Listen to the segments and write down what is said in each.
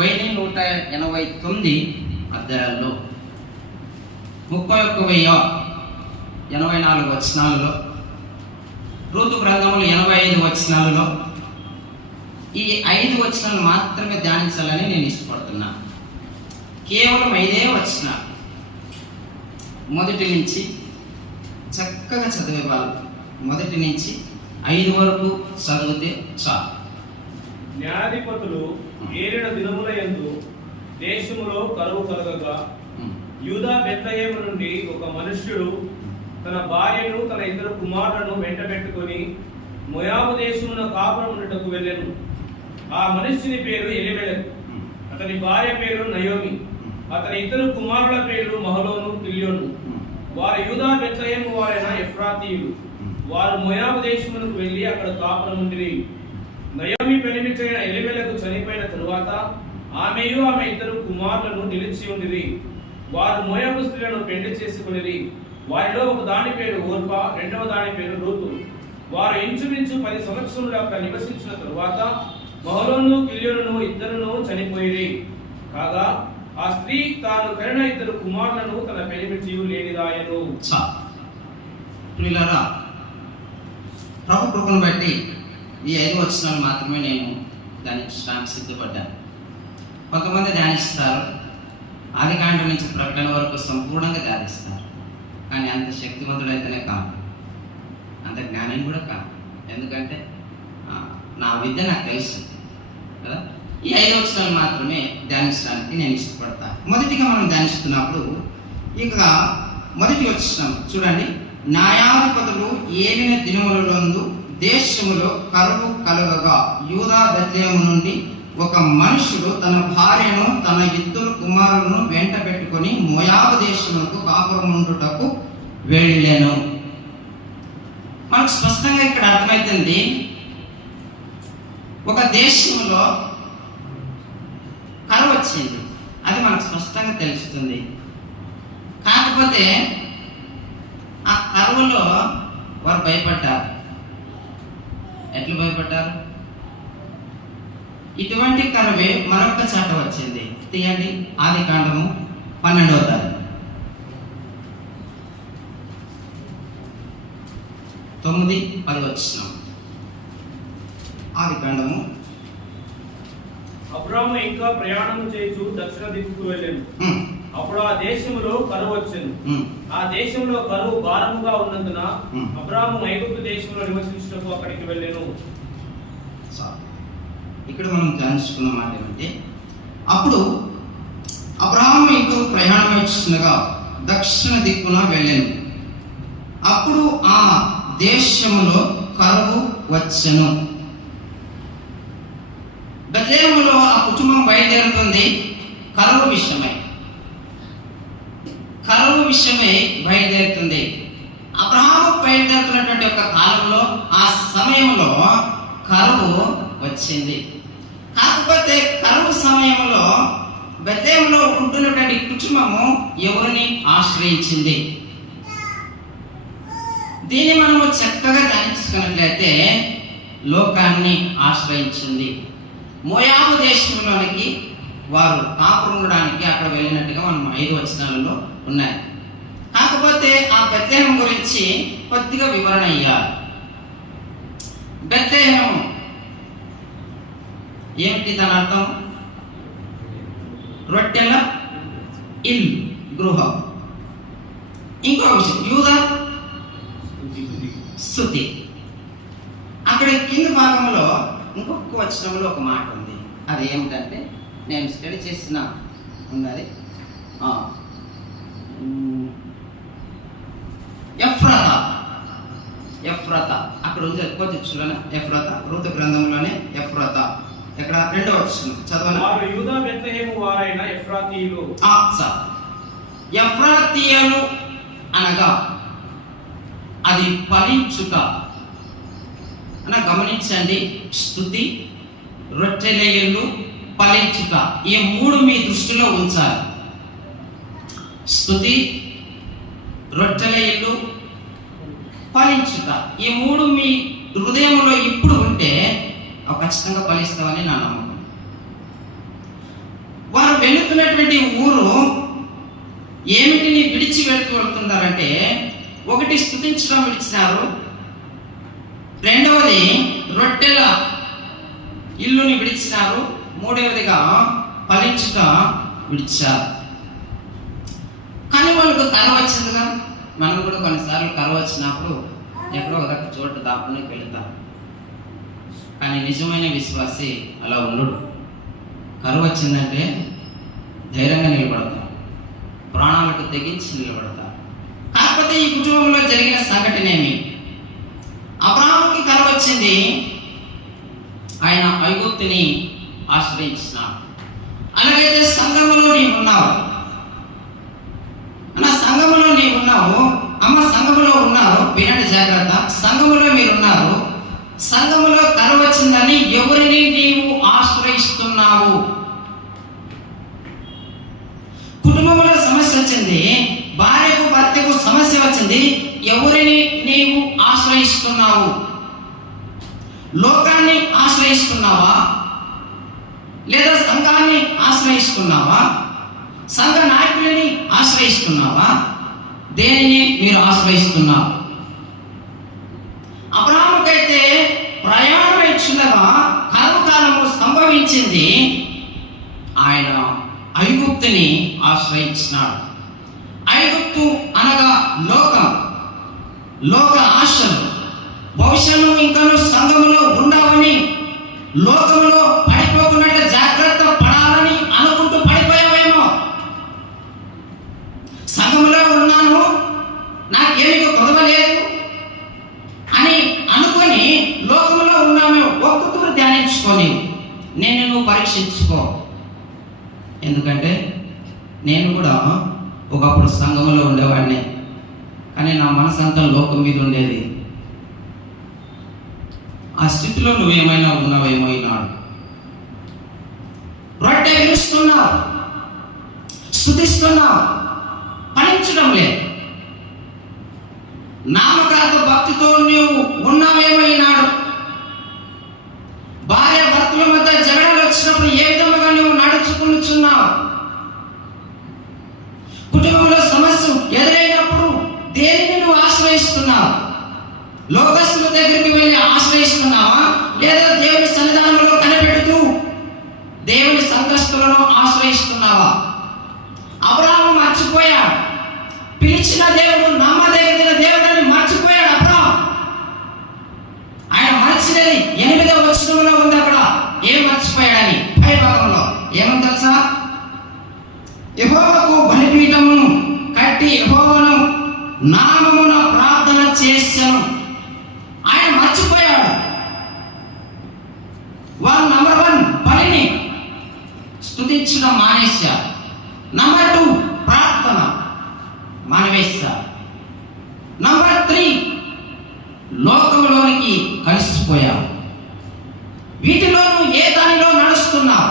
1189 అధ్యాయాల్లో 31,084 వచనాలలో, రూతు గ్రంథములు 85 వచనాలలో ఈ 5 వచనాలు మాత్రమే ధ్యానించాలని నేను ఇష్టపడుతున్నా. కేవలం 5 వచనాలు మొదటి నుంచి చక్కగా చదివే వాళ్ళు మొదటి నుంచి 5 వరకు చదివితే చాలు. న్యాయాధిపతులు ఏలిన దినముల యందు దేశములో కరువు కలగగా యూదా బెత్లెహేము నుండి ఒక మనుష్యుడు తన భార్యను తన 2 కుమారులను వెంటబెట్టుకొని మోయాబు దేశమున కాపురమునకు వెళ్ళెను. ఆ మనుష్యుని పేరు ఎలీమెలెకు, అతని భార్య పేరు నయోమి, అతని 2 కుమారుల పేరు మహలోను, కిల్యోను. వారు యూదా బెత్లెహేము వారైన ఎఫ్రాతీయులు. వారు మోయాబు దేశమునకు వెళ్ళి అక్కడ కాపురముండిరి. నయోమి పెనిమిటైన ఎలీమెలెకు చనిపోయిన తరువాత ఆమెయు ఆమె 2 కుమారులను నిలిచి ఉండిరి. వారు మోయాబు స్త్రీలను పెళ్లి చేసుకునిరి. వారిలో ఒక దాని పేరు ఓర్పా, రెండవ దాని పేరు రూతు. వారు ఇంచుమించు 10 సంవత్సరములు అక్కడ నివసించిన తరువాత మహలోను, కిల్యోను ఇద్దరును చనిపోయిరి. కాగా ఆ స్త్రీ తాను కనిన 2 కుమారులను తన పెనిమిటియు లేనిదాయను. ప్రభు కృపను బట్టి ఈ 5 వచనాలు మాత్రమే నేను ధ్యానించడానికి సిద్ధపడ్డాను. కొంతమంది ధ్యానిస్తారు, ఆదికాండం నుంచి ప్రకటన వరకు సంపూర్ణంగా ధ్యానిస్తారు. కానీ అంత శక్తివంతుడైతేనే కాదు, అంత జ్ఞానం కూడా కాదు. ఎందుకంటే నా విద్య నాకు తెలుసు కదా. ఈ 5 వచనాలు మాత్రమే ధ్యానించడానికి నేను ఇష్టపడతాను. మొదటిగా మనం ధ్యానిస్తున్నప్పుడు ఇక మొదటి వచనం చూడండి. న్యాయాధిపతులు ఏలిన దినములందు దేశములో కరువు కలుగగా యూదా బెత్లెహేము నుండి ఒక మనుషుడు తన భార్యను తన 2 కుమారులను వెంట పెట్టుకొని మోయాబు దేశములకు కాపురముండుటకు వెళ్ళెను. మనకు స్పష్టంగా ఇక్కడ అర్థమవుతుంది, ఒక దేశంలో కరువు వచ్చింది, అది మనకు స్పష్టంగా తెలుస్తుంది. కాకపోతే ఆ కరువులో వారు భయపడ్డారు. ఎట్లా భయపడ్డారు? ఇటువంటి కరువే మరొక చాట వచ్చింది. తీయండి, ఆదికాండము 12వ అధ్యాయం 9-10 వచనం. ఆదికాండము. అబ్రాము ఇంకా ప్రయాణము చేయుచు దక్షిణ దిక్కుకు వెళ్ళెను. అప్పుడు ఆ దేశంలో కరువు వచ్చెను. ఆ దేశంలో కరువు భారముగా ఉన్నందున అబ్రాము ఐగుప్తు దేశంలో నివసించుటకు అక్కడికి వెళ్ళెను. ఇక్కడ మనం ధ్యానించుకున్న మాట ఏమంటే, అప్పుడు అబ్రాహాము ఇంకో ప్రయాణం చేస్తుండగా దక్షిణ దిక్కున వెళ్ళాను. అప్పుడు ఆ దేశంలో కరువు వచ్చెను. బెత్లెహేములో ఆ కుటుంబం బయలుదేరుతుంది కరువు విషయమై బయలుదేరుతుంది. అబ్రాహాము బయలుదేరుతున్నటువంటి ఒక కాలంలో ఆ సమయంలో కరువు వచ్చింది. కాకపోతే కరువు సమయంలో బెత్లెహేములో ఉంటున్నటువంటి కుటుంబము ఎవరిని ఆశ్రయించింది? దీన్ని మనము చక్కగా ధ్యానించుకున్నట్లయితే లోకాన్ని ఆశ్రయించింది. మోయాబు దేశంలోనికి వారు కాపురుండడానికి అక్కడ వెళ్ళినట్టుగా మనం 5 వచనాలలో ఉన్నాయి. కాకపోతే ఆ బెత్లెహేము గురించి కొద్దిగా వివరణ ఇయ్యాలి. బెత్లెహేము ఏమిటి దాని అర్థం? రొట్టెల ఇల్లు, గృహం. ఇంకో విషయం, యూదా స్తుతి. అక్కడ కింద భాగంలో ఇంకొక వచనంలో ఒక మాట ఉంది. అది ఏమిటంటే, నేను స్టడీ చేసిన ఉన్నది ఎఫ్రాతా. అక్కడ ఉంది, కొంచెం చూడండి. ఎఫ్రాతా రూతు గ్రంథంలోనే ఎఫ్రాతా. ఇక్కడ 2వ వచనం చదవండి. వారు యూదా బెత్లెహేము వారైన ఎఫ్రాతీయులు. ఎఫ్రాతీయులు అనగా అది ఫలించుట అన గమనించండి. స్తుతి, రొట్టెల ఇల్లు, ఫలించుట, ఈ 3 మీ దృష్టిలో ఉంచాలి. స్తుతి, రొట్టెల ఇల్లు, ఫలించుట, ఈ 3 మీ హృదయంలో ఇప్పుడు ఉంటే ఖచ్చితంగా ఫలిస్తామని నా నమ్మకం. వెళుతున్నటువంటి ఊరు ఏమిటిని విడిచి వెళ్తున్నారంటే, ఒకటి స్తుతించడం విడిచినారు, రెండవది రొట్టెల ఇల్లుని విడిచినారు, మూడవదిగా ఫలించుట విడిచారు. కానీ వాళ్ళకు కర వచ్చిందిగా. మనం కూడా కొన్నిసార్లు కర వచ్చినప్పుడు ఎక్కడో ఒక చోట దాక్కుని వెళతాం. కానీ నిజమైన విశ్వాసి అలా ఉండడు. కరువు వచ్చిందంటే ధైర్యంగా నిలబడతాం, ప్రాణాలకు తెగించి నిలబడతాం. కాకపోతే ఈ కుటుంబంలో జరిగిన సంఘటన ఏమి? అబ్రాహాముకి కరువు వచ్చింది, ఆయన ఐగుప్తుని ఆశ్రయించినాడు. అలాగైతే సంఘములో నీవు ఉన్నావు, అన్న సంఘములో నీవు ఉన్నావు, అమ్మ సంఘములో ఉన్నారు, వినండి జాగ్రత్త. సంఘములో మీరున్నారు, సంఘములో కరువు వచ్చిందని ఎవరిని నీవు ఆశ్రయిస్తున్నావు? కుటుంబంలో సమస్య వచ్చింది, భార్యకు భర్తకు సమస్య వచ్చింది, ఎవరిని నీవు ఆశ్రయిస్తున్నావు? లోకాన్ని ఆశ్రయిస్తున్నావా, లేదా సంఘాన్ని ఆశ్రయిస్తున్నావా, సంఘ నాయకులని ఆశ్రయిస్తున్నావా? దేనిని మీరు ఆశ్రయిస్తున్నారు? అబ్రాహాముకైతే ప్రయాణం ఇచ్చుండగా కరువు కాలము సంభవించింది, ఆయన ఐగుప్తుని ఆశ్రయించినాడు. ఐగుప్తు అనగా లోకం, లోక ఆశలు, భవిష్యత్తు ఇంకను సంఘములో ఉండవని, లోకములో పడిపోకున్నట్టు జాగ్రత్త పడాలని అనుకుంటూ పడిపోయావేమో. సంఘములో ఉన్నాను, నాకేమిటో కొదవలేదు అని అనుకొని లోకంలో ఉన్నామే ఒక్కతూరు ధ్యానించుకొని నేను పరీక్షించుకో. ఎందుకంటే నేను కూడా ఒకప్పుడు సంఘంలో ఉండేవాడిని, కానీ నా మనసు అంతా లోకం మీద ఉండేది. ఆ స్థితిలో నువ్వేమైనా ఉన్నావేమో ఈనాడు. రొట్టె విరుస్తున్నావు, స్తుతిస్తున్నావు, ఫలించడం లేదు. నామకార్థ భక్తితో నీవు ఉన్నావేమో ఈనాడు. భార్య భర్తల మధ్య జగడాలు వచ్చినప్పుడు ఏ విధంగా నువ్వు నడుచుకుంటున్నావు? కుటుంబంలో సమస్య ఎదురైనప్పుడు దేనిని నువ్వు ఆశ్రయిస్తున్నావు? లోకస్తుల దగ్గరికి వెళ్ళి ఆశ్రయిస్తున్నావా, లేదా దేవుని సన్నిధానంలో కనిపెడుతూ దేవుని సంకష్టలను ఆశ్రయిస్తున్నావా? అబ్రాహాము మర్చిపోయాడు, పిలిచిన దేవుడు, నమ్మదగిన దేవుడిని మర్చిపోయాడు అబ్రాహాము. ఆయన మర్చినది 8వ వచనంలో ఉంది. అక్కడ ఏం మర్చిపోయాడని పై భాగంలో ఏమని తెలుసా? యెహోవాకు బలిపీఠమును కట్టి యెహోవాను నామమున ప్రార్థన చేశాను. ఆయన మర్చిపోయాడు. వాళ్ళు నంబర్ 1 పనిని స్తుతించడం మానేశారు. నంబర్ 2 ప్రార్థన మానేశారు. నంబర్ 3 లోకంలోనికి కలిసిపోయావు. వీటిలోనూ ఏ దానిలో నడుస్తున్నావు?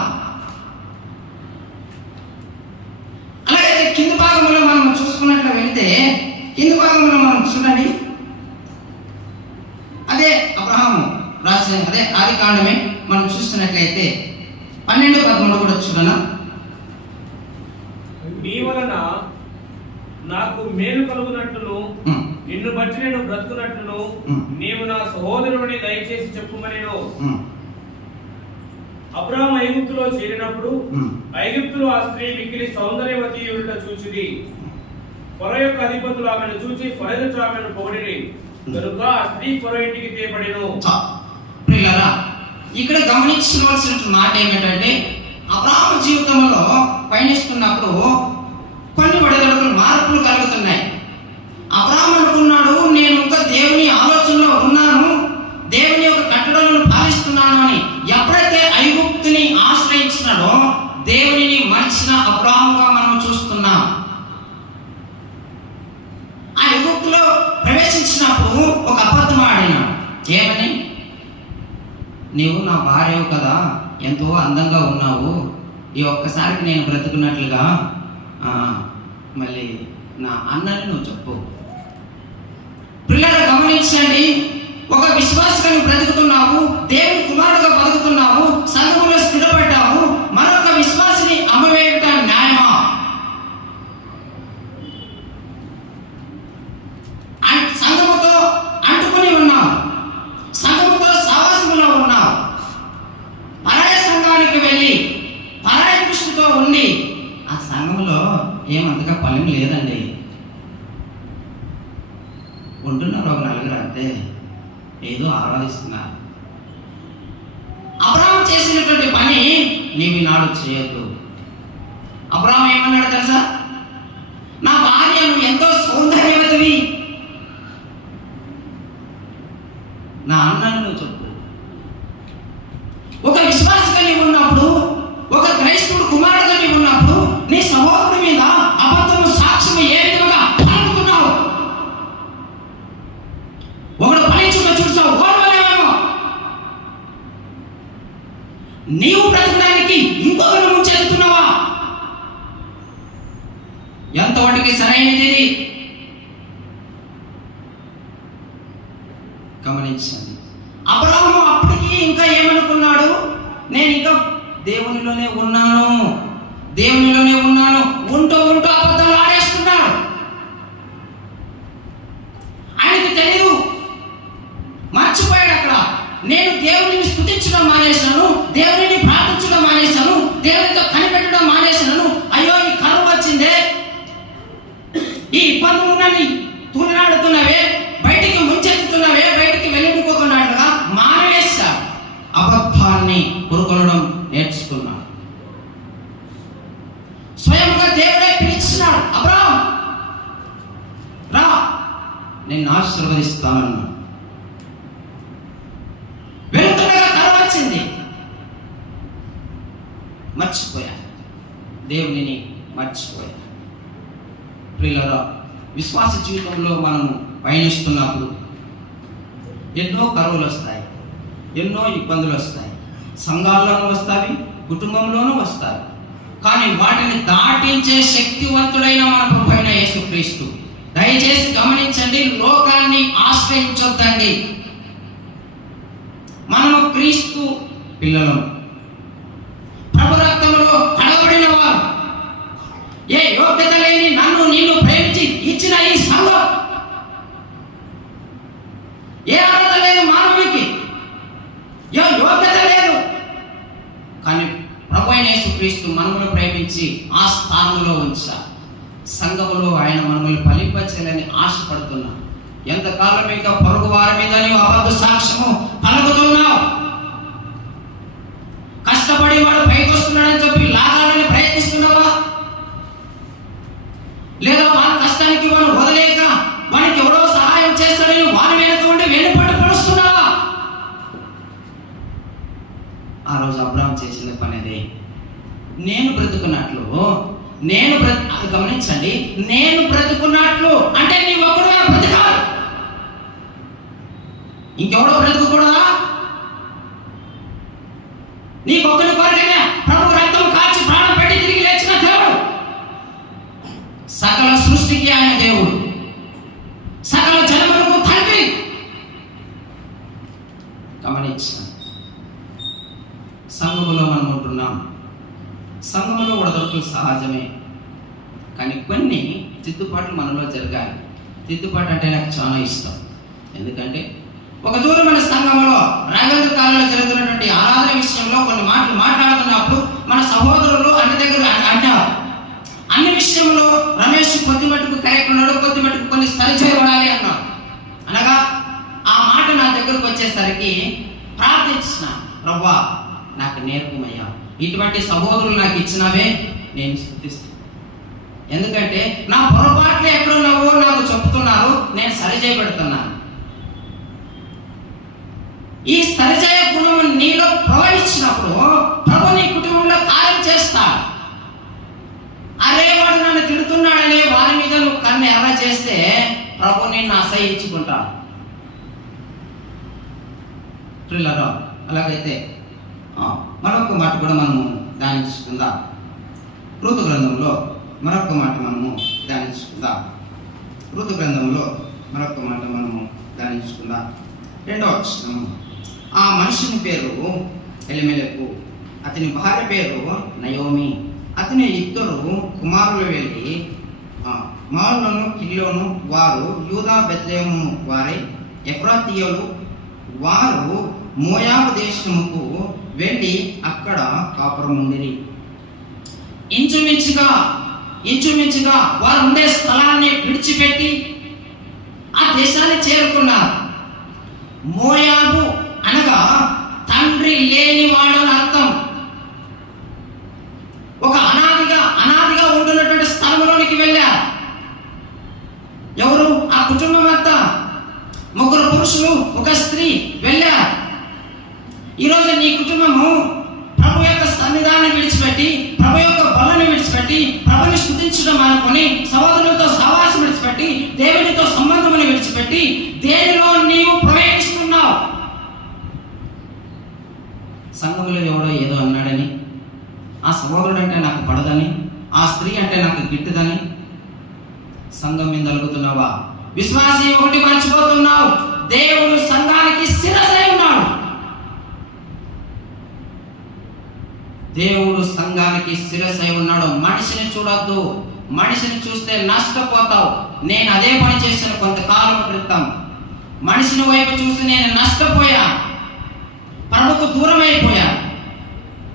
అలాగైతే కింది భాగంలో మనం చూసుకున్నట్లు వెళితే, కింది భాగంలో మనం చూడండి, అదే అబ్రహాము రాసిన అదే ఆది కాండమే మనం చూస్తున్నట్లయితే 12:13 కూడా చూడనా? నీ వలన నాకు మేలు కలుగునట్లును, నిన్ను బట్టి నేను బ్రతుకున్నట్లును నీవు నా సహోదరుని దయచేసి చెప్పుమనెను. అబ్రాహాము ఐగుప్తులో చేరినప్పుడు ఐగుప్తులో ఆ స్త్రీ మిక్కిలి సౌందర్యవతి ఉండుట చూచిది. ఫరో యొక్క అధిపతులు ఆమెను చూచి ఫరో ఆమెను పొగిడిరి కనుక ఆ స్త్రీ ఫరో ఇంటికి తేబడెను. ప్రియులారా, ఇక్కడ గమనించవలసిన మాట ఏమిటంటే, అబ్రాహాము జీవితంలో పయనిస్తున్నప్పుడు కొన్ని ఒడిదుడుకులు, మార్పులు కలుగుతున్నాయి. అబ్రాహాము అనుకున్నాడు, నేను ఒక దేవుని ఆలోచనలో ఉన్నాను, దేవుని యొక్క కట్టడలను పాలిస్తున్నాను అని. ఎప్పుడైతే ఐగుప్తుని ఆశ్రయించినాడో దేవునిని మర్చిన అబ్రాహాముగా మనం చూస్తున్నాం. ఆ ఐగుప్తులో ప్రవేశించినప్పుడు ఒక అబద్ధం ఆడినాడు. ఏమని? నీవు నా భార్యవు కదా, ఎంతో అందంగా ఉన్నావు, ఈ ఒక్కసారికి నేను బ్రతుకున్నట్లుగా మళ్ళీ నా అన్నని నువ్వు చెప్పు. పిల్లలు గమనించండి, ఒక విశ్వాసంగా బ్రతుకుతున్నావు, దేవుని కుమారుడుగా బతుకుతున్నావు, సంఘములో స్థిరపడ్డావు, మరొక విశ్వాసిని అమ్మవేయట ఏమంతగా పని లేదండి, ఉంటున్నారు ఒక నలుగురు అంతే, ఏదో ఆరాధిస్తున్నారు. అబ్రాహాము చేసినటువంటి పని నీవు ఈనాడు చేయొద్దు. అబ్రాహాము ఏమన్నాడు తెలుసా? నా భార్య నువ్వు ఎంతో సౌందర్యవతివి, నా అన్నను నువ్వు చెప్పు. ఒక విశ్వాసగా నీవు ఉన్నప్పుడు, ఒక క్రైస్తవుడు కుమారుడుగా నీవు ఉన్నప్పుడు నీ సహోదరుడి మీద అబద్ధము సాక్ష్యం ఏ విధంగా పలుకుతున్నావు? ఒకడు పరీక్షలో చూసావు, ఓడవలేమేమో. నీవు బ్రతకడానికి ఇంకొకరు ముంచెత్తుతున్నావా? ఎంతవాటికి సరైనది ఇది? గమనించండి. అబ్రాహాము అప్పటికి ఇంకా ఏమనుకున్నాడు? నేను ఇంకా దేవునిలోనే ఉన్నాను, దేవునిలోనే ఉన్నాను. ఉంటూ ఉంటూ అబద్ధాలు ఆడేస్తున్నాడు. ఆయనకు తెలియదు, మర్చిపోయాడు అక్కడ. నేను దేవుడిని స్తుతించడం మానేశాను, దేవుడిని ప్రార్థించడం మానేశాను, దేవునితో కనిపెట్టడం మానేశాను. అయ్యో ఈ కరువు వచ్చిందే, ఈ ఇబ్బందులున్నని తూలినాడుతున్నవే, బయటికి ముంచెత్తుతున్నవే, బయటికి వెళ్ళిపోకున్నాడుగా మానేశాడు. అబద్ధాన్ని పురుకొనడం నేర్చుకున్నాడు. స్వయంగా దేవుడే పిలిచినాడు, అబ్రాహాము రా, నిన్ను ఆశీర్వదిస్తానన్నాడు. వెళ్తుండగా కరువు వచ్చింది, మర్చిపోయాడు, దేవునిని మర్చిపోయాడు. ప్రియులారా, విశ్వాస జీవితంలో మనం పయనిస్తున్నప్పుడు ఎన్నో కరువులు వస్తాయి, ఎన్నో ఇబ్బందులు వస్తాయి, సంఘాల్లోనూ వస్తాయి, కుటుంబంలోనూ వస్తాయి. కానీ వాటిని దాటించే శక్తివంతుడైన మన ప్రభు అయిన యేసుక్రీస్తు. దయచేసి గమనించండి, లోకాన్ని ఆశ్రయించొద్దండి. మనము క్రీస్తు పిల్లలం, ప్రభు రక్తంలో కడగబడిన వారు. ఏ యోగ్యత లేని నన్ను నిన్ను ప్రేమించి ఇచ్చిన ఈ సంఘం, ఏ అర్హత లేదు మానవునికి, ఏ యోగ్యత లేదు. కానీ ప్రభు అయిన యేసుక్రీస్తు మనల్ని ప్రేమించి ఆ స్థానంలో ఉంచారు. సంఘములో ఆయన మనల్ని ఫలింపచేయాలని ఆశపడుతున్నాం. ఎంతకాలం ఇంకా పొరుగు వారి మీద నీవు అబద్ధ సాక్ష్యము పలుకుతున్నావు? కష్టపడి వాడు పైకి వస్తున్నాడని చెప్పి లాగాలని ప్రయత్నిస్తున్నావా? లేదా వారి కష్టానికి వాడు వదిలేక వానికి ఎవరో సహాయం చేస్తాడని వారి వెనక ఉండి వెనుపడి పడుస్తున్నావా? ఆ రోజు అబ్రాహాము చేసిన పని అదే. నేను బ్రతుకున్నట్లు, గమనించండి, నేను బ్రతుకున్నట్లు అంటే నీ ఒక్కడుగా బ్రతకాలి, ఇంకెవడో బ్రతుకుకూడదా? నీకొక్కడి కొరకనే ప్రభు రక్తం కాచి ప్రాణం పెట్టి తిరిగి లేచిన దేవుడు. సకల సృష్టికి ఆయన దేవుడు, సకల జన్మలకు తండ్రి. గమనించాను. సంఘములో మనం ఉంటున్నాం, సంఘములో ఒడదొడుకులు సహజమే. కానీ కొన్ని తిద్దుబాట్లు మనలో జరగాలి. తిద్దుబాటు అంటే నాకు చాలా ఇష్టం. ఎందుకంటే ఒక దూరం మన సంఘంలో రాగల కాలంలో జరుగుతున్నటువంటి ఆరాధన విషయంలో కొన్ని మాటలు మాట్లాడుతున్నప్పుడు మన సహోదరులు అన్ని దగ్గర అన్నారు, అన్ని విషయంలో రమేష్ కొద్ది మట్టుకు కరెక్ట్ ఉన్నాడు, కొద్ది మట్టుకు కొన్ని సరిచేయబడాలి అన్నాడు. అనగా ఆ మాట నా దగ్గరకు వచ్చేసరికి ప్రార్థించిన, ప్రభువా నాకు నేర్పమయ్యా, ఇటువంటి సహోదరులు నాకు ఇచ్చినవే నేను స్తుతిస్తాను. ఎందుకంటే నా పొరపాట్లు ఎక్కడున్నావో నాకు చెప్తున్నారు, నేను సరిచేయబడుతున్నాను. ఈ సరిచేయ గుణం నీలో ప్రవహించినప్పుడు ప్రభు నీ కుటుంబంలో కార్యం చేస్తాడు. అరే వాడు నన్ను తిడుతున్నాడనే వారి మీద నువ్వు కన్ను ఎర్ర చేస్తే ప్రభు నిన్ను అసహించుకుంటాడు. అలాగైతే మరొక మాట కూడా మనము ధ్యానించుకుందాం. ఋతు గ్రంథంలో మరొక మాట మనము ధ్యానించుకుందాం. ఋతు గ్రంథంలో మరొక మాట మనము ధ్యానించుకుందాం. 2వ వచనం. ఆ మనుషుని పేరు ఎలిమెలెకు, అతని భార్య పేరు నయోమి. అతని ఇద్దరు కుమారులు వెళ్ళి మాలోను కిల్లోను వారు యూదా బెత్లెహేము వారై ఎఫ్రాతీయులు. వారు మోయాబు దేశముకు వెళ్ళి అక్కడ కాపురం ఉండిరి. ఇంచుమించుగా ఇంచుమించుగా వారు ఉండే స్థలాన్ని విడిచిపెట్టి ఆ దేశాన్ని చేరుకున్నారు. మోయాబు అనగా తండ్రి లేనివాడు అని అర్థం. ఒక అనాదిగా ఉంటున్నటువంటి స్థలంలోనికి వెళ్ళారు. ఎవరు? ఆ కుటుంబం అంతా 3 పురుషులు 1 స్త్రీ వెళ్ళారు. ఈరోజు నీ కుటుంబము ప్రభు యొక్క సన్నిధాన్ని విడిచిపెట్టి, ప్రభు యొక్క బలను విడిచిపెట్టి, ప్రభుని స్తుతించడం అనుకుని, సహోదరులతో సహవాసం విడిచిపెట్టి, దేవునితో సంబంధమును విడిచిపెట్టి దేనిలో నీవు ప్రవేశిస్తున్నావు? సంఘంలో ఎవడో ఏదో అన్నాడని, ఆ సహోదరుడు అంటే నాకు పడదని, ఆ స్త్రీ అంటే నాకు గిట్టుదని సంఘం మీద అలుగుతున్నావా? విశ్వాసి ఒకటి మర్చిపోతున్నావు, దేవుడు సంఘానికి శిరస్సై ఉన్నాడు. దేవుడు సంఘానికి శిరస్సై ఉన్నాడు. మనిషిని చూడొద్దు. మనిషిని చూస్తే నష్టపోతావు. నేను అదే పని చేశాను కొంతకాలం క్రితం. మనిషిని వైపు చూసి నేను నష్టపోయా, ప్రభుకు దూరం అయిపోయా.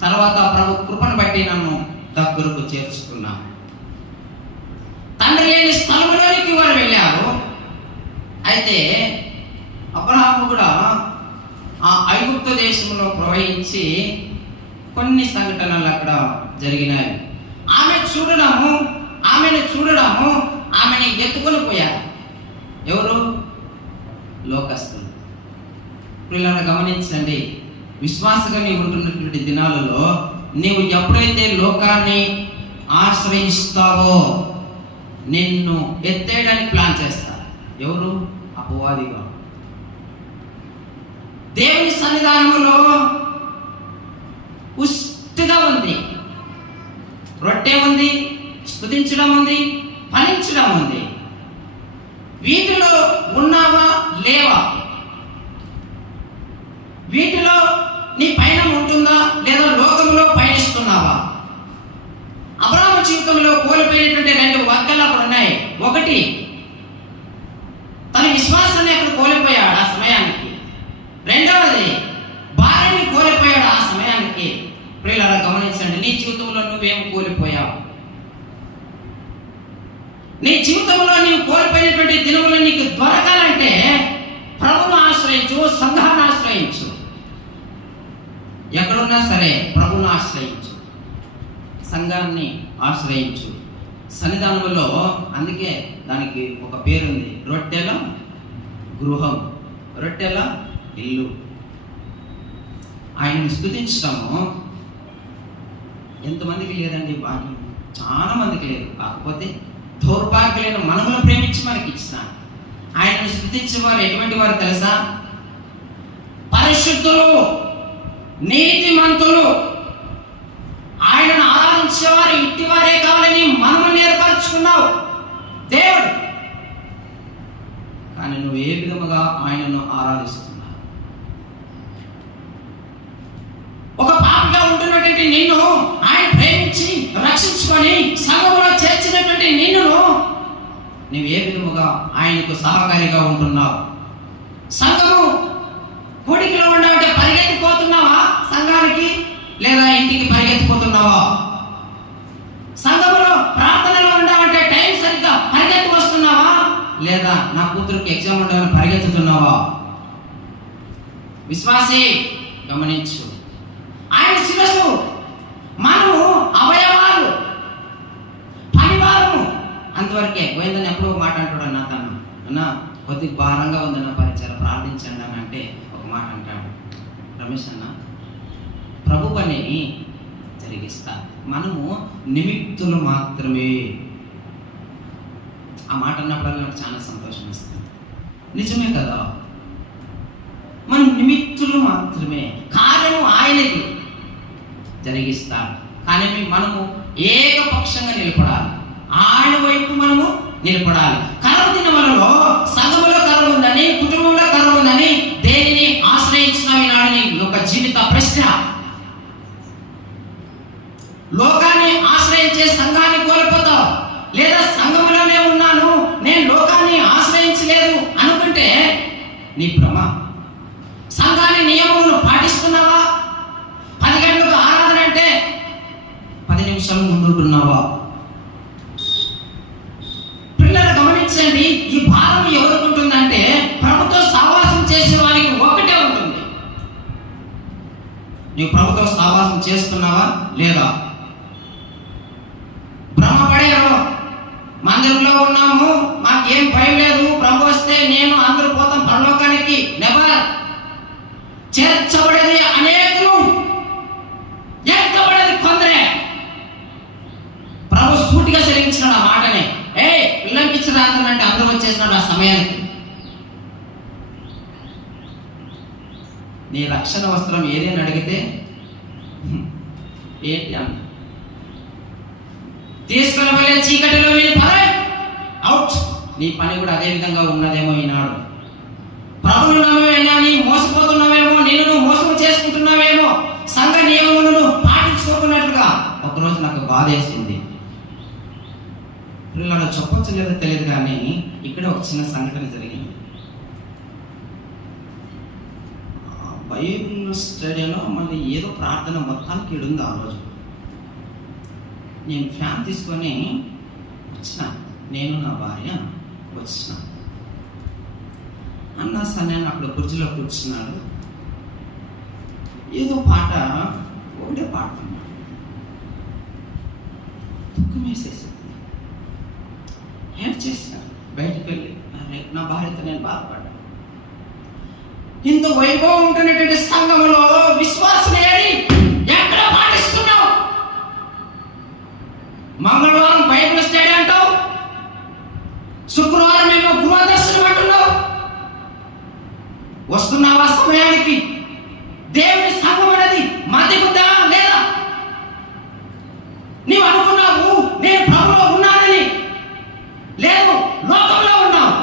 తర్వాత ప్రభు కృపను బట్టి నన్ను దగ్గరకు చేర్చుకున్నా. తండ్రి లేని స్థలంలోనికి వారు వెళ్ళారు. అయితే అబ్రహాము కూడా ఆ ఐగుప్తు దేశంలో ప్రవహించి కొన్ని సంఘటనలు అక్కడ జరిగినాయి. ఆమెను చూడడము ఆమెని ఎత్తుకొని పోయారు. ఎవరు? లోకస్తులు. పిల్లలను గమనించండి. విశ్వాసంగా నీవు ఉంటున్నటువంటి దినాలలో నీవు ఎప్పుడైతే లోకాన్ని ఆశ్రయిస్తావో నిన్ను ఎత్తేయడానికి ప్లాన్ చేస్తారు. ఎవరు? అపవాదిగా. దేవుని సన్నిధానములో ఉష్టిగా ఉంది, రొట్టె ఉంది, స్తుతించడం ఉంది, ఫలించడం ఉంది. వీటిలో ఉన్నావా లేవా? వీటిలో నీ పైన ఉంటుందా లేదా లోకంలో పయనిస్తున్నావా? అబ్రహాము జీవితంలో కోల్పోయినటువంటి 2 వర్గాలు అక్కడ ఉన్నాయి. ఒకటి, తన విశ్వాసాన్ని అక్కడ కోల్పోయాడు ఆ సమయానికి. రెండవది, భార్యని కోల్పోయాడు ఆ సమయానికి. ప్రియులారా గమనించండి, నీ జీవితంలో నువ్వేం కోల్పోయావు? నీ జీవితంలో నీవు కోల్పోయినటువంటి దినములు నీకు దొరకాలంటే ప్రభువును ఆశ్రయించు, సంఘాన్ని ఆశ్రయించు. ఎక్కడున్నా సరే ప్రభువును ఆశ్రయించు, సంఘాన్ని ఆశ్రయించు. సన్నిధానంలో అందుకే దానికి ఒక పేరుంది, రొట్టెల గృహం, రొట్టెల ఇల్లు. ఆయనను స్తుతించడము ఎంతమందికి లేదండి భాగ్యం? చాలా మందికి లేదు. కాకపోతే దౌర్భాగ్యులైన మనములను ప్రేమించి మనకి ఇచ్చినాను. ఆయనను స్తుతించే వారు ఎటువంటి వారు తెలుసా? పరిశుద్ధులు, నీతిమంతులు. ఆయనను ఆరాధించేవారు ఇట్టివారే కావాలని మనము ఏర్పరచుకున్నావు దేవుడు. కానీ నువ్వు ఏ విధముగా ఆయనను ఆరాధిస్తున్నావు? ఒక పాపగా ఉంటున్నటువంటి నిన్ను ఆయన ప్రేమించి రక్షించుకొని సంఘంలో చేర్చినటువంటి నిన్ను నువ్వు ఏ విధముగా ఆయనకు సహకారిగా ఉంటున్నావు? సంఘము కూడికలో ఉండవంటే పరిగెత్తిపోతున్నావా సంఘానికి, లేదా ఇంటికి పరిగెత్తిపోతున్నావా? సంఘములో ప్రార్థనలో ఉండవంటే టైం సరిగ్గా పరిగెత్తి వస్తున్నావా, లేదా నా కూతురికి ఎగ్జామ్ ఉండవని పరిగెత్తుతున్నావా? విశ్వాసి గమనించు, ఆయన శిరస్సు, మనము అవయవాలు, పనివారము. అంతవరకే గోవిందని ఎప్పుడో మాట అంటాడు అన్న తను, అన్న కొద్ది భారంగా ఉందన్న పరిచయం ప్రార్థించండి అని అంటే ఒక మాట అంటాడు, రమేష్ అన్న ప్రభు పనిని జరిగిస్తా, మనము నిమిత్తులు మాత్రమే. ఆ మాట అన్నప్పుడు నాకు చాలా సంతోషం ఇస్తుంది. నిజమే కదా, మనం నిమిత్తులు మాత్రమే. కార్యము ఆయనకి జరిగిస్తాడు, కానీ మనము ఏకపక్షంగా నిలబడాలి. ఆయన వైపు మనము నిలబడాలి. కరువు దినములలో సంఘములో కరువు ఉందని, కుటుంబంలో కరువు ఉందని దేనిని ఆశ్రయించినాని ఒక జీవిత ప్రశ్న. లోకాన్ని ఆశ్రయించే సంఘాన్ని కోల్పోతావు, లేదా సంఘములోనే ఉన్నాను నేను లోకాన్ని ఆశ్రయించలేదు అనుకుంటే నీ భ్రమ. సంఘాన్ని నియమములను పాటిస్తున్నావా? 10 గంటలకు ఆరాధన అంటే 10 నిమిషాలు ముందుకున్నావా? భారం ఎవరికి ఉంటుందంటే ప్రభుత్వ సహవాసం చేసే వారికి ఒకటే ఉంటుంది. నీవు ప్రభుత్వ సహవాసం చేస్తున్నావా లేదా? భ్రమపడారు, మందిరంలో ఉన్నాము, మాకేం భయం లేదు, ప్రభు వస్తే నేను అందరూ పోతాం పరలోకానికి. నెవర్. చేర్చబడేది అనేకులు, ఎక్కబడేది కొందరే. ప్రభు సూటిగా సెలవించినాడు ఆ మాటని. పిల్లలకిచ్చి రాత్రంటే అందరూ వచ్చేసినాడు ఆ సమయానికి. నీ రక్షణ వస్త్రం ఏది అని అడిగితే ఏంటి అన్న, తీసుకుని వెళ్ళే చీకటిలో వెళ్ళి అవుట్. నీ పని కూడా అదే విధంగా ఉన్నదేమో ఈనాడు. ప్రభువును నమ్మేనా నీ మోసపోతున్నావేమో, నువ్వు మోసం చేసుకుంటున్నావేమో, సంఘ నియమములను పాటించుకోకున్నట్లుగా. ఒకరోజు నాకు బాధ వేసింది. పిల్లలు చెప్పొచ్చు లేదో తెలియదు కానీ ఇక్కడ ఒక చిన్న సంఘటన జరిగింది. బైబిల్ స్టడీలో మళ్ళీ ఏదో ప్రార్థన మొత్తానికి ఇడుంది. ఆ రోజు నేను ఫ్యాన్ తీసుకొని వచ్చిన, నేను నా భార్య వచ్చిన. అన్న సన్యాన్ని అక్కడ కుర్చీలో కూర్చున్నాడు. ఏదో పాట ఒకటే పాడుతున్నాడు. దుఃఖం వేసేసి ఏం చేశాను, బయటకు వెళ్ళి నా భార్యతో నేను బాధపడ్డా. ఇంత వైభవం ఉంటున్నటువంటి సంఘంలో విశ్వాసం ఏడి, ఎక్కడ పాటిస్తున్నావు? మంగళవారం బైబిల్ స్టడీ అంటావు, శుక్రవారం ఏమో గృహదర్శనం అంటున్నావు. వస్తున్నావా సమయానికి? దేవుని సంఘం అనేది మధ్యకుద్దా లేదా? నీవు అనుకున్నావు నేను ప్రభులో ఉన్నానని. లేదు, లోకంలో ఉన్నావు.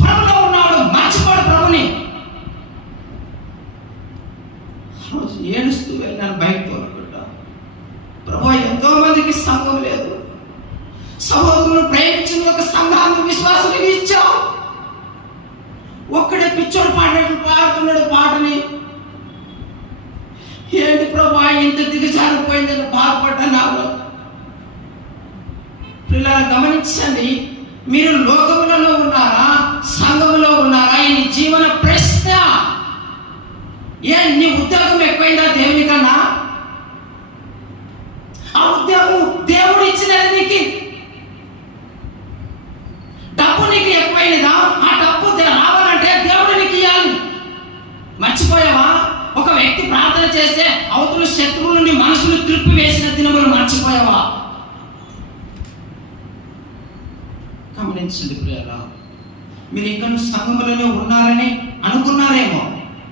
ప్రభులో ఉన్నాడు, మర్చిపోడు ప్రభుని. రోజు ఏడుస్తూ వెళ్ళినాను బయటకు అనుకుంటా. ప్రభు, ఎంతో మందికి సంఘం లేదు, సహోదరులు ప్రేమించిన ఒక సంఘాన్ని విశ్వాసానికి ఇచ్చావు. ఒక్కడే పిచ్చోడు పాడుతున్నాడు పాటని. ఏంటి ప్రభు ఇంత దిగజారిపోయిందని బాధపడ్డా నాలో. పిల్లలు గమనించండి, మీరు లోకములలో ఉన్నారా, సంఘములో ఉన్నారా? ఇది జీవన ప్రశ్న. నీ ఉద్యోగం ఎక్కువైందా దేవుని కన్నా? ఆ ఉద్యోగం దేవుడు ఇచ్చినది నీకు. డబ్బు నీకు ఎక్కువైనదా? ఆ డబ్బు రావాలంటే దేవుడు నీకు ఇవ్వాలి. మర్చిపోయావా? ఒక వ్యక్తి ప్రార్థన చేస్తే అవతల శత్రువుల నుండి మనసును త్రిప్పి వేసిన దినములు మర్చిపోయావా? గమనించండి ప్రియులారా, మీరు ఇంకా సంఘములోనే ఉన్నారని అనుకున్నారేమో,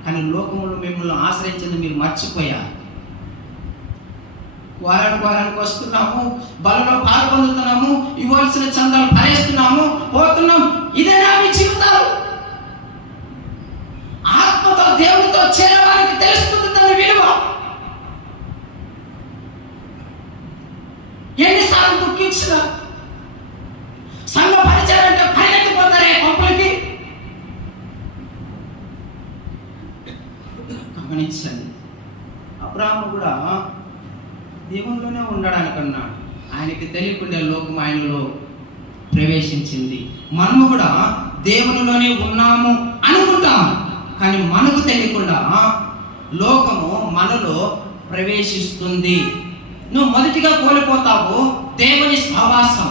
కానీ లోకములు మిమ్మల్ని ఆశ్రయించింది మీరు మర్చిపోయారు. వారానికి వస్తున్నాము, బలలో పాల్పొందుతున్నాము, ఇవ్వాల్సిన చందాలు భరేస్తున్నాము, పోతున్నాం. ఇదేనా మీ జీవితాలు? ఆత్మతో దేవునితో చేరడానికి తెలుస్తుంది తన విలువ. ఎన్నిసార్లు దుఃఖించిన సంఘ పరిచయాలంటే పరిగెత్తిపోతారే కొంపలకి. గమనించండి, అబ్రాహాము కూడా దేవునిలోనే ఉండడానికన్నాడు. ఆయనకి తెలియకుండా లోకం ఆయనలో ప్రవేశించింది. మనము కూడా దేవునిలోనే ఉన్నాము అనుకుంటాము, కానీ మనకు తెలియకుండా లోకము మనలో ప్రవేశిస్తుంది. నువ్వు మొదటిగా కోల్పోతావు దేవుని సహవాసం.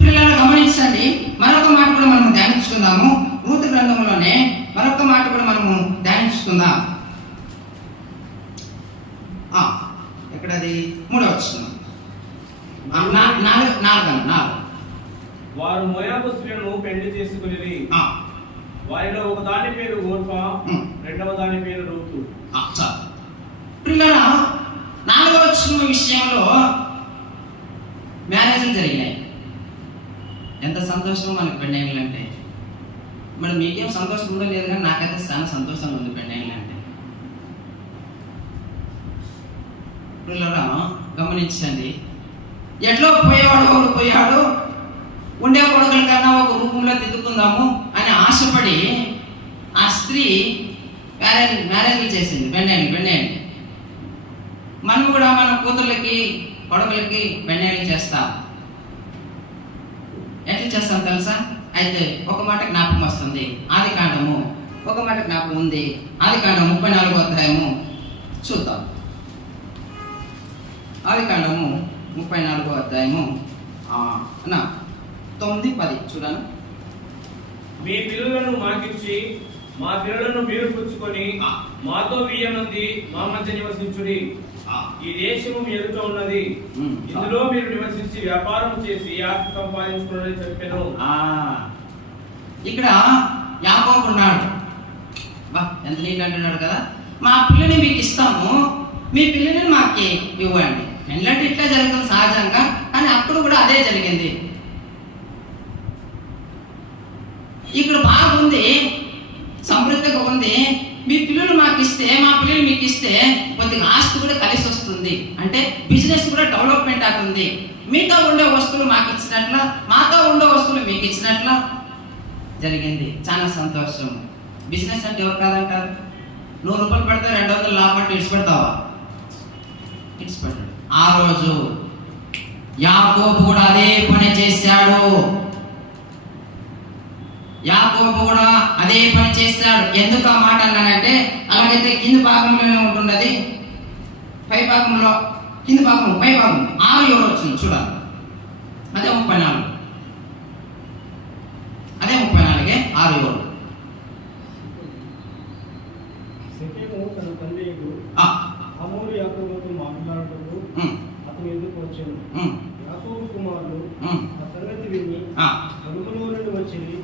పిల్లలు గమనించండి, మరొక మాట కూడా మనము ధ్యానించుకుందాము. రూతు గ్రంథంలోనే మరొక మాట కూడా మనము ధ్యానించుకుందాం. ఎక్కడది? 3వ వచనం. 4. వారు మోయాబు స్త్రీలను పెళ్లి చేసుకుని, వారిలో ఒక దాని పేరు ఓర్పా, రెండవ దాని పేరు రూతు. పిల్లల 4వ వచనం విషయంలో మ్యారేజ్లు జరిగినాయి. ఎంత సంతోషం మనకు పెళ్ళైళ్ళు అంటే. మరి మీకేం సంతోషం ఉందో లేదు, కానీ నాకైతే చాలా సంతోషంగా ఉంది పెళ్ళైళ్ళు అంటే. పిల్లల గమనించండి, ఎట్లా పోయాడు ఉండే కొడుకుల కన్నా ఒక రూపంలో దిద్దుకుందాము అని ఆశపడి ఆ స్త్రీ మ్యారేజ్లు చేసింది. పెళ్ళైళ్ళు మనం కూడా మన కూతుర్లకి కొడుకులకి పెళ్ళైళ్ళు చేస్తాం. ఎట్లా చేస్తాం తెలుసా? అయితే ఒక మాట జ్ఞాపకం వస్తుంది, ఆది కాండము. ఒక మాట జ్ఞాపకం ఉంది, ఆది కాండం 34వ అధ్యాయము చూద్దాం. ఆది కాండము 34వ అధ్యాయము 9-10 చూడండి. మీ పిల్లలను మాకిచ్చి మా పిల్లలను మీరు పుచ్చుకొని మాతో వీయమంది మా మధ్య నివసించుడి. ఈ దేశము మీ ఎదుట ఉన్నది, ఇందులో మీరు నివసించి వ్యాపారం చేసి ఆస్తి సంపాదించుకుని చెప్పాను. ఇక్కడ యాకోబు ఉన్నాడు, ఎంత నీళ్ళు అంటున్నాడు కదా, మా పిల్లని మీకు ఇస్తాము, మీ పిల్లని మాకు ఇవ్వండి. పెళ్ళంటే ఇట్లా జరుగుతుంది సహజంగా, కానీ అప్పుడు కూడా అదే జరిగింది. ఇక్కడ బాగుంది, సమృద్ధిగా ఉంది. మీ పిల్లలు మాకు ఇస్తే, మా పిల్లలు మీకు ఇస్తే కొద్దిగా ఆస్తి కూడా కలిసి వస్తుంది, అంటే బిజినెస్ కూడా డెవలప్మెంట్ అవుతుంది. మీతో ఉండే వస్తువులు మాకు ఇచ్చినట్ల, మాతో ఉండే వస్తువులు మీకు ఇచ్చినట్ల జరిగింది. చాలా సంతోషం. బిజినెస్ అంటే ఎవరు కాదంటారు? 100 రూపాయలు పడితే 200 లాభం అంటే ఇడిచిపెడతావా? ఇడిచిపెట్టాడు. ఆ రోజు యాకోబు కూడా అదే పని చేశాడు. యాకోబు కూడా అదే పని చేశాడు. ఎందుకు ఆ మాట అన్నానంటే, అలాగైతే కింది భాగంలోనే ఉంటున్నది, పై భాగంలో, కింది భాగం పై భాగం 6-7 వచ్చింది చూడాలి. అదే 34, అదే 34, 6-7. షెకెము తన తండ్రి హమోరు యాకోబుతో మాట్లాడుతూ అతని ఎదురుకు వచ్చాడు. యాకోబు కుమారులు ఆ సంగతి విని అడుగులో నుండి వచ్చింది.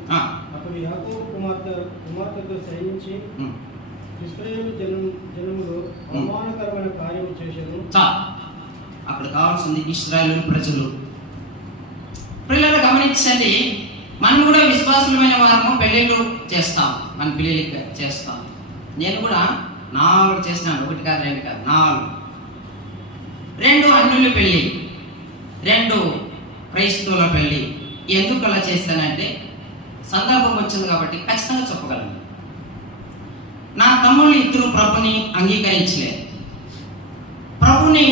అతడు యాకోబు కుమార్తెతో సహించి ఇశ్రాయేలు జనములో అవమానకరమైన కార్యం చేశాను. అక్కడ కావాల్సింది ఇశ్రాయేలు ప్రజలు. పిల్లలు గమనించండి, మనం కూడా విశ్వాసులమైన వారము పెళ్ళిళ్ళు చేస్తాం, మన పిల్లలకి చేస్తాం. నేను కూడా 4 చేసినాను, 1 కాదు 2 కాదు 4. 2 అన్యుల పెళ్ళి, 2 క్రైస్తవుల పెళ్ళి. ఎందుకు అలా చేస్తానంటే సందర్భం వచ్చింది కాబట్టి ఖచ్చితంగా చెప్పగలను. నా తమ్ముళ్ళు 2 ప్రభుని అంగీకరించలేదు, ప్రభుని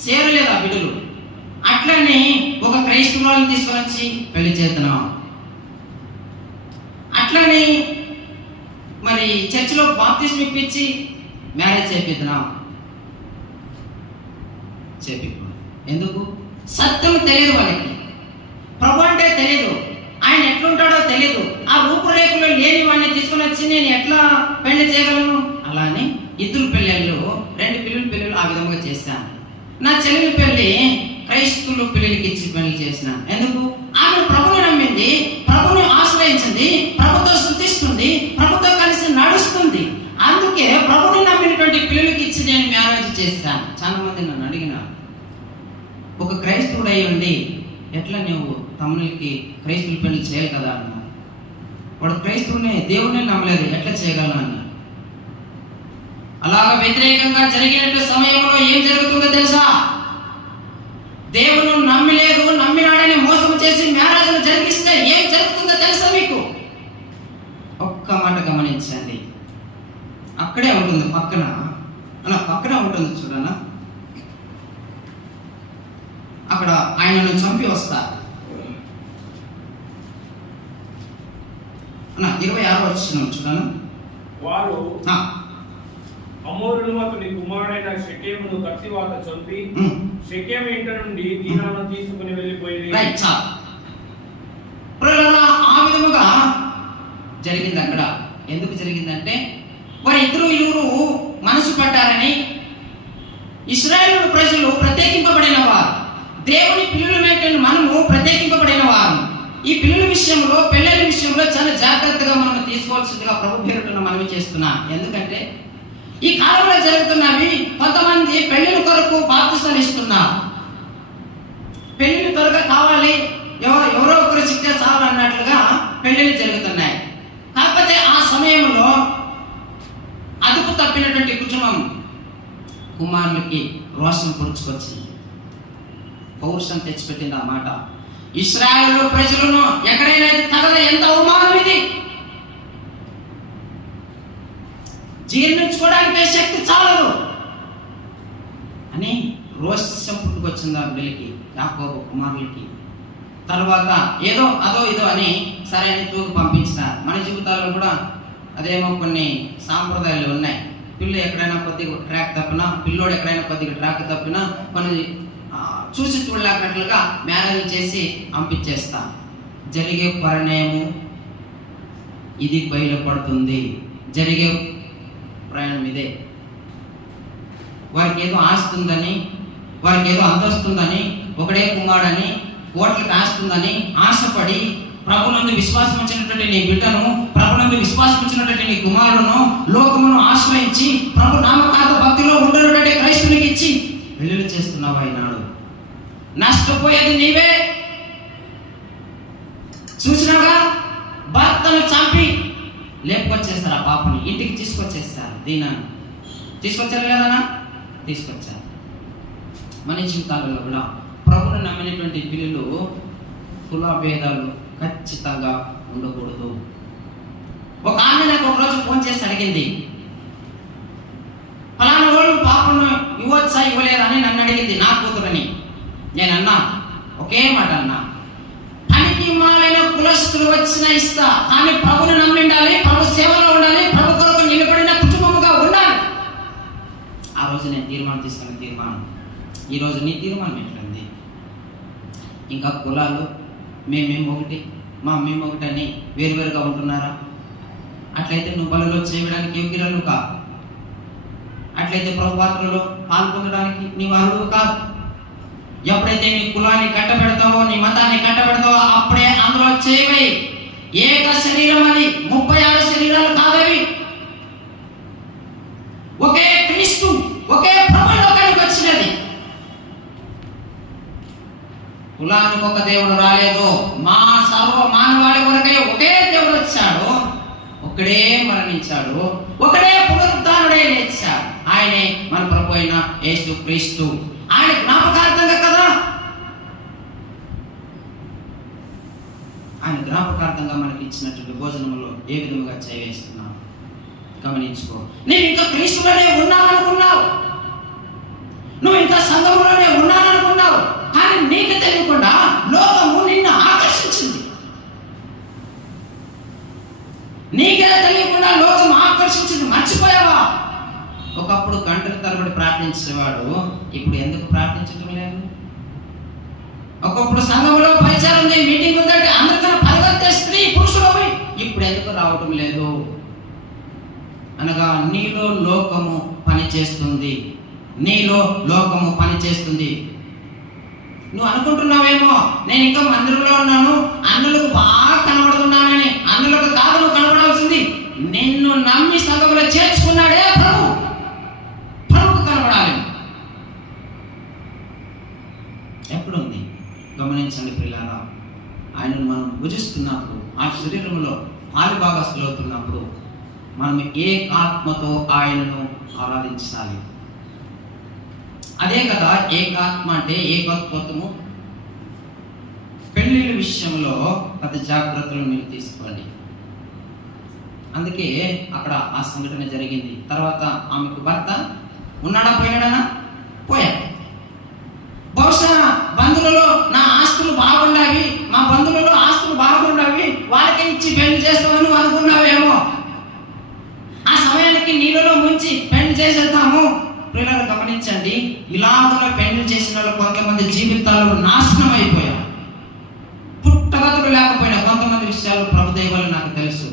చేరలేదు ఆ బిడ్డలు. అట్లనే ఒక క్రైస్తవులను తీసుకొచ్చి పెళ్లి చేస్తున్నాం. అట్లనే మరి చర్చిలో బాప్తిజం ఇప్పించి మ్యారేజ్ చేపిద్దాం. ఎందుకు? సత్యం తెలియదు వాళ్ళకి, ప్రభు అంటే తెలియదు, ఆయన ఎట్లుంటాడో తెలియదు. ఆ రూపురేఖలో లేని వాడిని తీసుకుని వచ్చి నేను ఎట్లా పెళ్లి చేయగలను? అలానే 2 పెళ్ళిళ్ళు, 2 పిల్లలు ఆ విధంగా చేశాను. నా చెల్లెలి పెళ్లి క్రైస్తవులు పిల్లలకి ఇచ్చి పెళ్లి చేసిన. ఎందుకు? ఆమె ప్రభుని నమ్మింది, ప్రభుని ఆశ్రయించింది, ప్రభుతో స్తుతిస్తుంది, ప్రభుతో కలిసి నడుస్తుంది. అందుకే ప్రభుని నమ్మినటువంటి పిల్లలకి ఇచ్చి నేను మ్యారేజ్ చేస్తాను. చాలా మంది నన్ను అడిగినారు, ఒక క్రైస్తవుడు అయి ఉండి ఎట్లా నువ్వు తమ్ముళ్ళకి క్రైస్తవుల పెళ్లి చేయాలి కదా అన్నారు. వాడు క్రైస్తవుని దేవుడిని నమ్మలేదు, ఎట్లా చేయగలను అన్నారు. అలాగా వ్యతిరేకంగా జరిగినట్టు సమయంలో ఏం జరుగుతుందో తెలుసా? దేవుడు నమ్మలేదు, నమ్మినాడని మోసం చేసి మ్యారేజ్ను జరిగిస్తే ఏం జరుగుతుందో తెలుసా మీకు? ఒక్క మాట గమనించండి. అక్కడే ఉంటుంది, పక్కన ఉంటుంది చూడన్నా. అక్కడ ఆయనను చంపి వస్తారు. 26వ వచనం చూడన్నా. వారు హమోరును అతని కుమారుడైన షెకెమును కత్తివాత చంపి షెకెము ఇంట నుండి దీనాను తీసుకుని వెళ్ళిపోయింది. ఆ విధముగా జరిగింది అక్కడ. ఎందుకు జరిగిందంటే వారు ఇరువురు మనసు పట్టారని. ఇశ్రాయేలు ప్రజలు ప్రత్యేకింపబడిన వారు, దేవుని పిల్లలమైనటువంటి మనము ప్రత్యేకింపబడిన వారు. ఈ పిల్లల విషయంలో, పెళ్ళిళ్ళ విషయంలో చాలా జాగ్రత్తగా మనం తీసుకోవాల్సిందిగా ప్రభు పేరున మనవి చేస్తున్నాం. ఎందుకంటే ఈ కాలంలో జరుగుతున్నవి, కొంతమంది పెళ్లిల కొరకు బాప్తిసాలు ఇస్తున్నారు. పెళ్లిళ్ళు త్వరగా కావాలి, ఎవరో ఒకరు చిక్కే చాలు అన్నట్లుగా పెళ్లిళ్ళు జరుగుతున్నాయి. కాకపోతే ఆ సమయంలో అదుపు తప్పినటువంటి కుటుంబం కుమారులకి రోషం పొడుచుకొచ్చింది, పౌరుషం తెచ్చిపెట్టింది. ఆ మాట ఇశ్రాయేలు ప్రజలను ఎక్కడైనా తగద ఎంత అవమానం ఇది! జీర్ణించుకోవడానికి శక్తి చాలదు అని రోషం పుట్టుకొచ్చింది ఆ బిడ్డలకి, యాకోబు కుమారులకి. తర్వాత ఏదో అదో ఇదో అని సరైన తూగు పంపించినారు. మన జీవితాల్లో కూడా అదేమో కొన్ని సాంప్రదాయాలు ఉన్నాయి. పిల్లలు ఎక్కడైనా కొద్దిగా ట్రాక్ తప్పినా, పిల్లోడు ఎక్కడైనా కొద్దిగా ట్రాక్ తప్పినా కొన్ని చూసి చూడలేకట్లుగా మ్యారేజ్ చేసి పంపించేస్తా. జరిగే పరిణామం ఇది బయలుపడుతుంది. జరిగే ప్రయాణం ఇదే. వారికి ఏదో ఆస్తుందని, వారికి ఏదో అందొస్తుందని, ఒకడే కుమారుడని, కోట్లకు ఆస్తుందని ఆశపడి ప్రభునందు విశ్వాసం వచ్చినటువంటి నీ బిడ్డను, ప్రభునందు విశ్వాసం వచ్చినటువంటి నీ కుమారుడును లోకమును ఆశ్రయించి ప్రభు నామకార్థ భక్తిలో ఉండేటువంటి క్రైస్తవునికి ఇచ్చి పెళ్లిళ్ళు చేస్తున్నావా? ఈనాడు నష్టపోయేది నీవే. చూసినాగా భర్తను చంపి లేపుకొచ్చేస్తారు, ఆ పాపని ఇంటికి తీసుకొచ్చేస్తారు. దీనాన్ని తీసుకొచ్చారు కదన్నా, తీసుకొచ్చారు. మన జీవితాలలో కూడా ప్రభుని నమ్మినటువంటి పిల్లలు కుల భేదాలు ఖచ్చితంగా ఉండకూడదు. ఒక ఆమె నాకు ఒకరోజు ఫోన్ చేసి అడిగింది, ఫలానా వాళ్ళు పాపను ఇవ్వచ్చా ఇవ్వలేదా అని నన్ను అడిగింది, నా కూతురని. నేను అన్నా, ఒకే మాట అన్నా, పనికి మాలైన కులస్తులు వచ్చినా ఇస్తా, కానీ ప్రభుని నమ్మి ఉండాలి, ప్రభు సేవలో ఉండాలి, ప్రభు కొరకు నిలబడిన కుటుంబముగా ఉండాలి. ఆ రోజు నేను తీర్మానం తీసుకున్న తీర్మానం. ఈరోజు నీ తీర్మానం ఎట్లుంది? ఇంకా కులాలు మేము ఒకటి, మేము ఒకటి అని వేరువేరుగా ఉంటున్నారా? అట్లయితే నువ్వు బలలో చేయడానికి యోగ్యురాలు కాదు. అట్లయితే ప్రభు పాత్రలో పాల్పొందడానికి నీవు అర్హుడు కాదు. ఎప్పుడైతే నీ కులాన్ని కట్టబెడతావో, నీ మతాన్ని కట్టబెడతావో అప్పుడే అందులో చేయవై. ఏక శరీరం అది, 36 శరీరాలు కాదవి. ఒకే క్రీస్తు, ఒకే ప్రభు లోకానికి వచ్చినది. కులానికి ఒక దేవుడు రాలేదు, మా సర్వ మానవాళి కొరకే ఒకే దేవుడు వచ్చాడు, ఒకడే మరణించాడు, ఒకడే పునరుద్ధానుడే లేచాడు. ఆయనే మన ప్రభు అయిన యేసు క్రీస్తు. ఆయన జ్ఞాపకార్థంగా కదా, ఆయన జ్ఞాపకార్థంగా మనకి ఇచ్చినటువంటి భోజనంలో ఏ విధంగా చేవేస్తున్నావు గమనించుకో. నేను ఇంకా క్రీస్తులోనే ఉన్నాననుకున్నావు, నువ్వు ఇంకా సంఘంలోనే ఉన్నాననుకున్నావు, కానీ నీకు తెలియకుండా లోకము నిన్ను ఆకర్షించింది. నీకే తెలియకుండా లోకం ఆకర్షించింది, మర్చిపోయావా? ఒకప్పుడు గంటల తరబడి ప్రార్థించేవాడు, ఇప్పుడు ఎందుకు ప్రార్థించడం లేదు? ఒకప్పుడు సంఘంలో పరిచయం ఉంది, మీటింగ్ ఉందంటే అందరికన్నా పరిగెత్తే స్త్రీ పురుషులు, ఇప్పుడు ఎందుకు రావడం లేదు? అనగా నీలో లోకము పనిచేస్తుంది, నీలో లోకము పనిచేస్తుంది. నువ్వు అనుకుంటున్నావేమో నేను ఇంకా మందిరంలో ఉన్నాను, అన్నులకు బాగా కనబడుతున్నానని. అన్నులకు కాదు నువ్వు కనబడాల్సింది, నిన్ను నమ్మి సంఘంలో చేర్చుకున్నాడే ప్రభు, ప్రభుకు కనబడాలి. ఎప్పుడుంది గమనించండి పిల్లారా. ఆయనను మనం భుజిస్తున్నప్పుడు, ఆ శరీరంలో పాలుభాగస్తులు అవుతున్నప్పుడు మనం ఏకాత్మతో ఆయనను ఆరాధించాలి. అదే కదా ఏకాత్మ అంటే, ఏకత్వము. పెళ్లిళ్ళ విషయంలో పెద్ద జాగ్రత్తలు మీరు తీసుకోండి. అందుకే అక్కడ ఆ సంఘటన జరిగింది. తర్వాత ఆమెకు భర్త ఉన్నాడా పోయాడనా? పోయాడు. బహుశా బంధువులలో నా ఆస్తులు బాగుండావి, మా బంధువులలో ఆస్తులు బాగుండావి, వాళ్ళకే ఇచ్చి పెళ్లి చేస్తామని అనుకున్నావేమో. ఆ సమయానికి నీళ్ళలో ముంచి పెళ్లి చేసేద్దాము. పిల్లలు గమనించండి, ఇలాగ పెళ్లి చేసిన వాళ్ళు కొంతమంది జీవితాలు నాశనం అయిపోయారు. పుట్టగతులు లేకపోయినా కొంతమంది విషయాలు ప్రభు దైవాలు నాకు తెలుసు.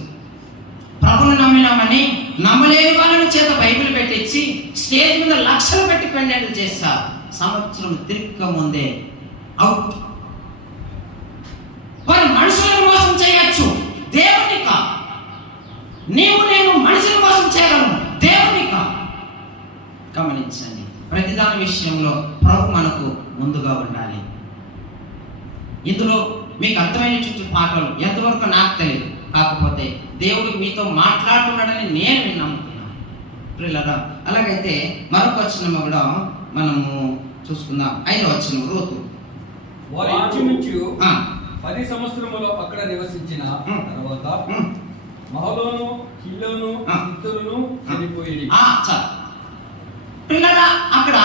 ప్రభుని నమ్మినామని నమ్మలేని వాళ్ళని చేత బైబిల్ పెట్టించి స్టేజ్ మీద లక్షలు పెట్టి పెళ్లి చేస్తారు. సంవత్సరం తిరిక్క ముందే అవుట్. వారు మనుషులను మోసం చేయొచ్చు, దేవుని కా. నీవు నేను మనుషుల మోసం చేయగలను, దేవుని కా. గమనించండి, ప్రతిదాని విషయంలో ప్రభు మనకు ముందుగా ఉండాలి. ఇందులో మీకు అర్థమైనటువంటి పాటలు ఎంతవరకు నాకు తెలియదు, కాకపోతే దేవుడు మీతో మాట్లాడుతున్నాడని నేను నమ్ముతున్నాను ప్రియులారా. అలాగైతే మరొక వచనము కూడా మనము చూసుకుందాం. 5వ వచనం, రూతు. వారు ఇంచుమించు 10 సంవత్సరములు అక్కడ నివసించిన తర్వాత మహలోను, కిల్లోను, ఇద్దరును చనిపోయి. పిల్లగా అక్కడ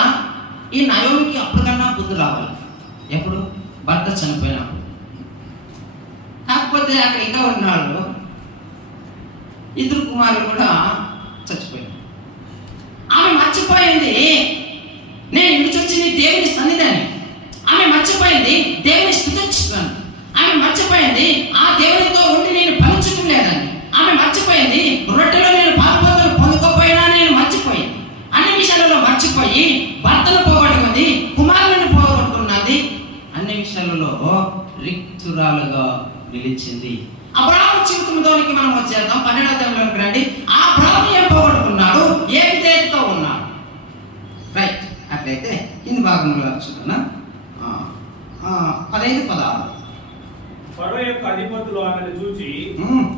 ఈ నయోమికి అప్పటికన్నా బుద్ధి రావాలి. ఎప్పుడు? భర్త చనిపోయినప్పుడు. కాకపోతే అక్కడ ఇంకా ఉన్నాడు, ఇద్దరు కుమారులు కూడా చచ్చిపోయారు. ఆమె మర్చిపోయింది నేను విడిచొచ్చింది దేవుని సన్నిధిని. ఆమె మర్చిపోయింది దేవుని స్తుతించుతాను. ఆమె మర్చిపోయింది ఆ దేవునితో ఉండి నేను ఫలించడం లేదని. ఆమె మర్చిపోయింది రొట్టెలో నేను పాల్పొందలు పొందుకోపోయినా నేను మర్చిపోయింది. అన్ని విషయాలలో మర్చిపోయి భర్తను పోగొట్టుకుంది, కుమారులను పోగొట్టుకున్నది, అన్ని విషయాలలో రిక్తురాలుగా నిలిచింది. అబ్రాహాము జీవితంలోనికి మనం వచ్చేద్దాం. 12వ అధ్యాయంలోకి రండి. ఆ అబ్రాహాము ఏం పోగొట్టుకున్నాడు, ఏ విధేయతతో ఉన్నాడు. రైట్, అట్లయితే కింది భాగంలో చూడనా 15-16. ఫరో యొక్క అధిపతులు ఆమెను చూచి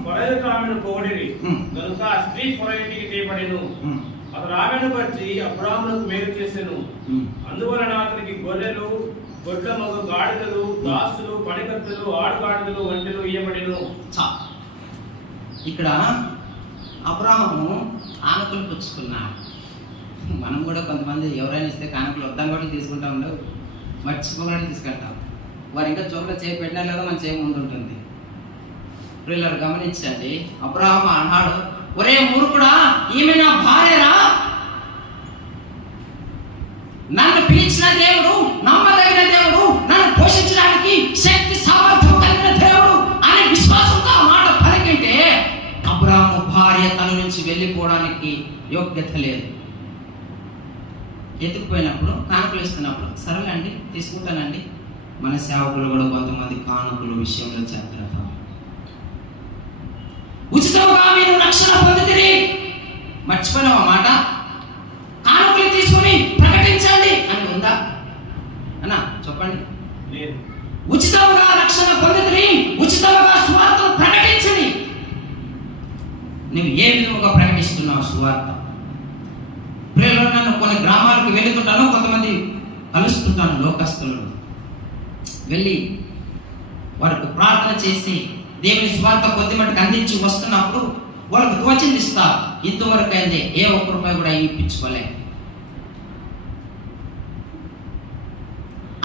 ఫరో ఆమెను పొగిడిరి కనుక ఆ స్త్రీ ఫరో ఇంటికి తేబడెను. అతడు ఆమెను బట్టి అబ్రాహామునకు మేలు చేసెను. అందువలన అతనికి గొర్రెలు, గొడ్ల మగ గాడిదలు, దాసులు, పనికత్తెలు, ఆడుగాడిదలు, ఒంటెలు ఇయ్యబడెను. ఇక్కడ అబ్రాహాము ఆనకులు పుచ్చుకున్నాడు. మనం కూడా కొంతమంది ఎవరైనా ఇస్తే కానుకలు వద్దాం కూడా తీసుకుంటా ఉండవు, మర్చిపోకుండా తీసుకెళ్తాం. వారు ఇంకా చోట్ల చేయి పెట్టినా లేదా మన చేయి ముందు ఉంటుంది. పిల్లలు గమనించండి, అబ్రాహాము అన్నాడు, ఒరే మూర్ఖుడా, ఈమె నా భార్యరా? నన్ను పిలిచిన దేవుడు, నమ్మదగిన దేవుడు, నన్ను పోషించడానికి శక్తి సామర్థ్యం కలిగిన దేవుడు అనే విశ్వాసంతో ఆ మాట పలికింటే అబ్రాహాము భార్య తన నుంచి వెళ్ళిపోవడానికి యోగ్యత లేదు. ఎత్తుకుపోయినప్పుడు కానుకలు ఇస్తున్నప్పుడు సరేలే అండి తీసుకుంటానండి. మన సేవకులు కూడా కొంతమంది కానుకల విషయంలో జాగ్రత్త. ఉచితంగా మీరు రక్షణ పొందితిరి, మర్చిపోయినావు ఆ మాట. కానుకలు తీసుకుని ప్రకటించండి అని ఉందా అన్నా చెప్పండి. ఉచితంగా రక్షణ పొందితిరి, ఉచితంగా సువార్తను ప్రకటించండి. నువ్వు ఏ విధంగా ప్రకటిస్తున్నావు సువార్త? ప్రియులారా, నన్ను కొన్ని గ్రామాలకు వెళుతుంటాను, కొంతమంది కలుస్తుంటాను లోకస్తులను. వెళ్ళి వారికి ప్రార్థన చేసి దేవుని స్వార్థ కొద్ది మట్టుకు అందించి వస్తున్నప్పుడు వాళ్ళకు తోచింది ఇస్తారు. ఇంతవరకు అయింది ఏ ఒక్క రూపాయి కూడా ఇప్పించుకోలే.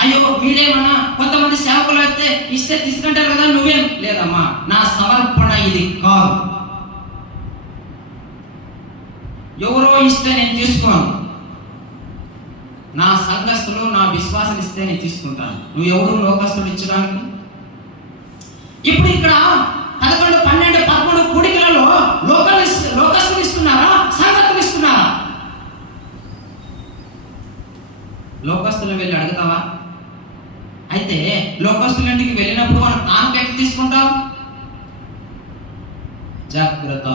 అయ్యో మీరేమన్నా కొంతమంది సేవకులు అయితే ఇస్తే తీసుకుంటారు కదా, నువ్వేం లేదమ్మా, నా సమర్పణ ఇది కాదు. ఎవరో ఇస్తే నేను తీసుకోను, నా సంఘస్థులు నా విశ్వాసాలు ఇస్తే నేను తీసుకుంటాను. నువ్వు ఎవరు లోకస్తులు ఇచ్చడానికి? ఇప్పుడు ఇక్కడ 11, 12, 13 కూడికలలో లోకస్తులు ఇస్తున్నారా, సంఘస్థులు ఇస్తున్నారా? లోకస్తులను వెళ్ళి అడుగుతావా? అయితే లోకస్తుల ఇంటికి వెళ్ళినప్పుడు మనం కానుక ఎట్లా తీసుకుంటాం? జాగ్రత్త,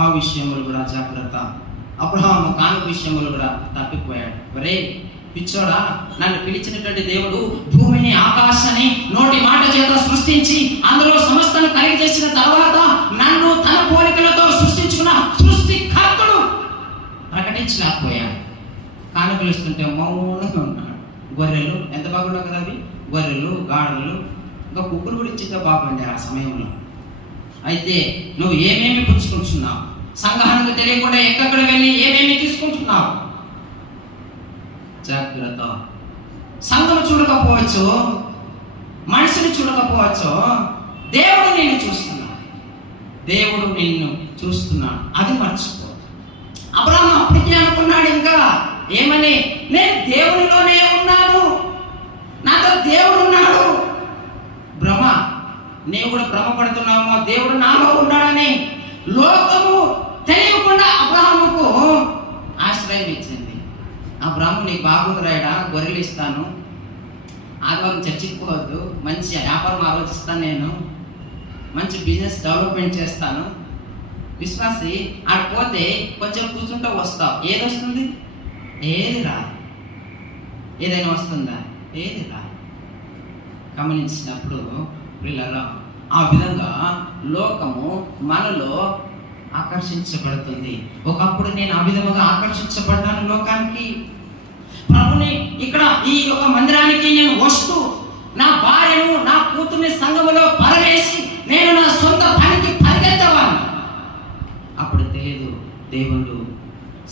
ఆ విషయంలో కూడా జాగ్రత్త. అబ్రహాము కానుక విషయంలో కూడా తప్పిపోయాడు. ఒరే పిచ్చోడా, నన్ను పిలిచినటువంటి దేవుడు భూమిని ఆకాశాన్ని నోటి మాట చేత సృష్టించి అందులో సమస్తాన్ని కలిగి చేసిన తర్వాత నన్ను తన పోలికలతో సృష్టించుకున్న సృష్టికర్తడు ప్రకటించలేకపోయాడు. కానుకలు ఇస్తుంటే మౌనంగా ఉన్నాడు. గొర్రెలు ఎంత బాగుండవు కదా, అవి గొర్రెలు, గాడులు, ఇంకా కుక్కలు కూడా ఇచ్చితే బాగుండే ఆ సమయంలో. అయితే నువ్వు ఏమేమి పుచ్చుకుంటున్నావు? సంఘానికి తెలియకుండా ఎక్కడికి వెళ్ళి ఏమేమి తీసుకుంటున్నావు? జాగ్రత్త. సంఘం చూడకపోవచ్చు, మనిషిని చూడకపోవచ్చు, దేవుడు నిన్ను చూస్తున్నాడు. దేవుడు నిన్ను చూస్తున్నాడు, అది మర్చిపో. అబ్రాహాము అప్పటికే అనుకున్నాడు ఇంకా ఏమని, నేను దేవునిలోనే ఉన్నాను, నాతో దేవుడు ఉన్నాడు. భ్రమ, నీవు కూడా భ్రమపడుతున్నామో దేవుడు నాలో ఉన్నాడని. లోకము తెలియకుండా అబ్రాహాముకు ఆశ్రయం ఇచ్చింది. అబ్రాహాము నీకు బాగుంది రాయడా, గొర్రెలు ఇస్తాను, ఆదివారం చర్చికి పోవద్దు, మంచి వ్యాపారం ఆలోచిస్తాను, నేను మంచి బిజినెస్ డెవలప్మెంట్ చేస్తాను. విశ్వాసి ఆడిపోతే కొంచెం కూర్చుంటూ వస్తావు, ఏది వస్తుంది? ఏది రాదు. ఏదైనా వస్తుందా? ఏది రాదు. గమనించినప్పుడు పిల్లలు ఆ విధంగా లోకము మనలో ఆకర్షించబడుతుంది. ఒకప్పుడు నేను ఆ విధంగా ఆకర్షించబడ్డాను లోకానికి. ప్రభుని ఇక్కడ ఈ యొక్క మందిరానికి నేను వస్తూ నా భార్యను నా కూతుర్ని సంఘములో పరవేసి నేను నా సొంత పనికి పరిగెత్తవాను. అప్పుడు తెలియదు దేవుడు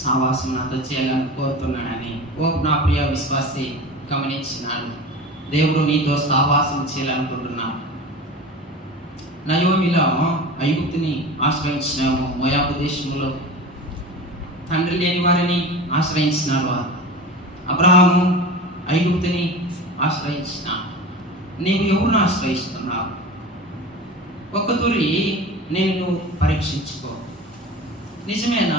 సావాసం నాతో చేయాలని కోరుతున్నాడని. ఓ నా ప్రియ విశ్వాసి గమనించినాడు, దేవుడు నీతో సావాసం చేయాలనుకుంటున్నాడు. నయోమిలో ఐగుప్తుని ఆశ్రయించినాము, మోయాబు దేశంలో తండ్రి లేని వారిని ఆశ్రయించినారు వారు. అబ్రహాము ఐగుప్తుని ఆశ్రయించిన. నీవు ఎవరిని ఆశ్రయిస్తున్నావు? ఒక్కతూరి నేను పరీక్షించుకో. నిజమేనా?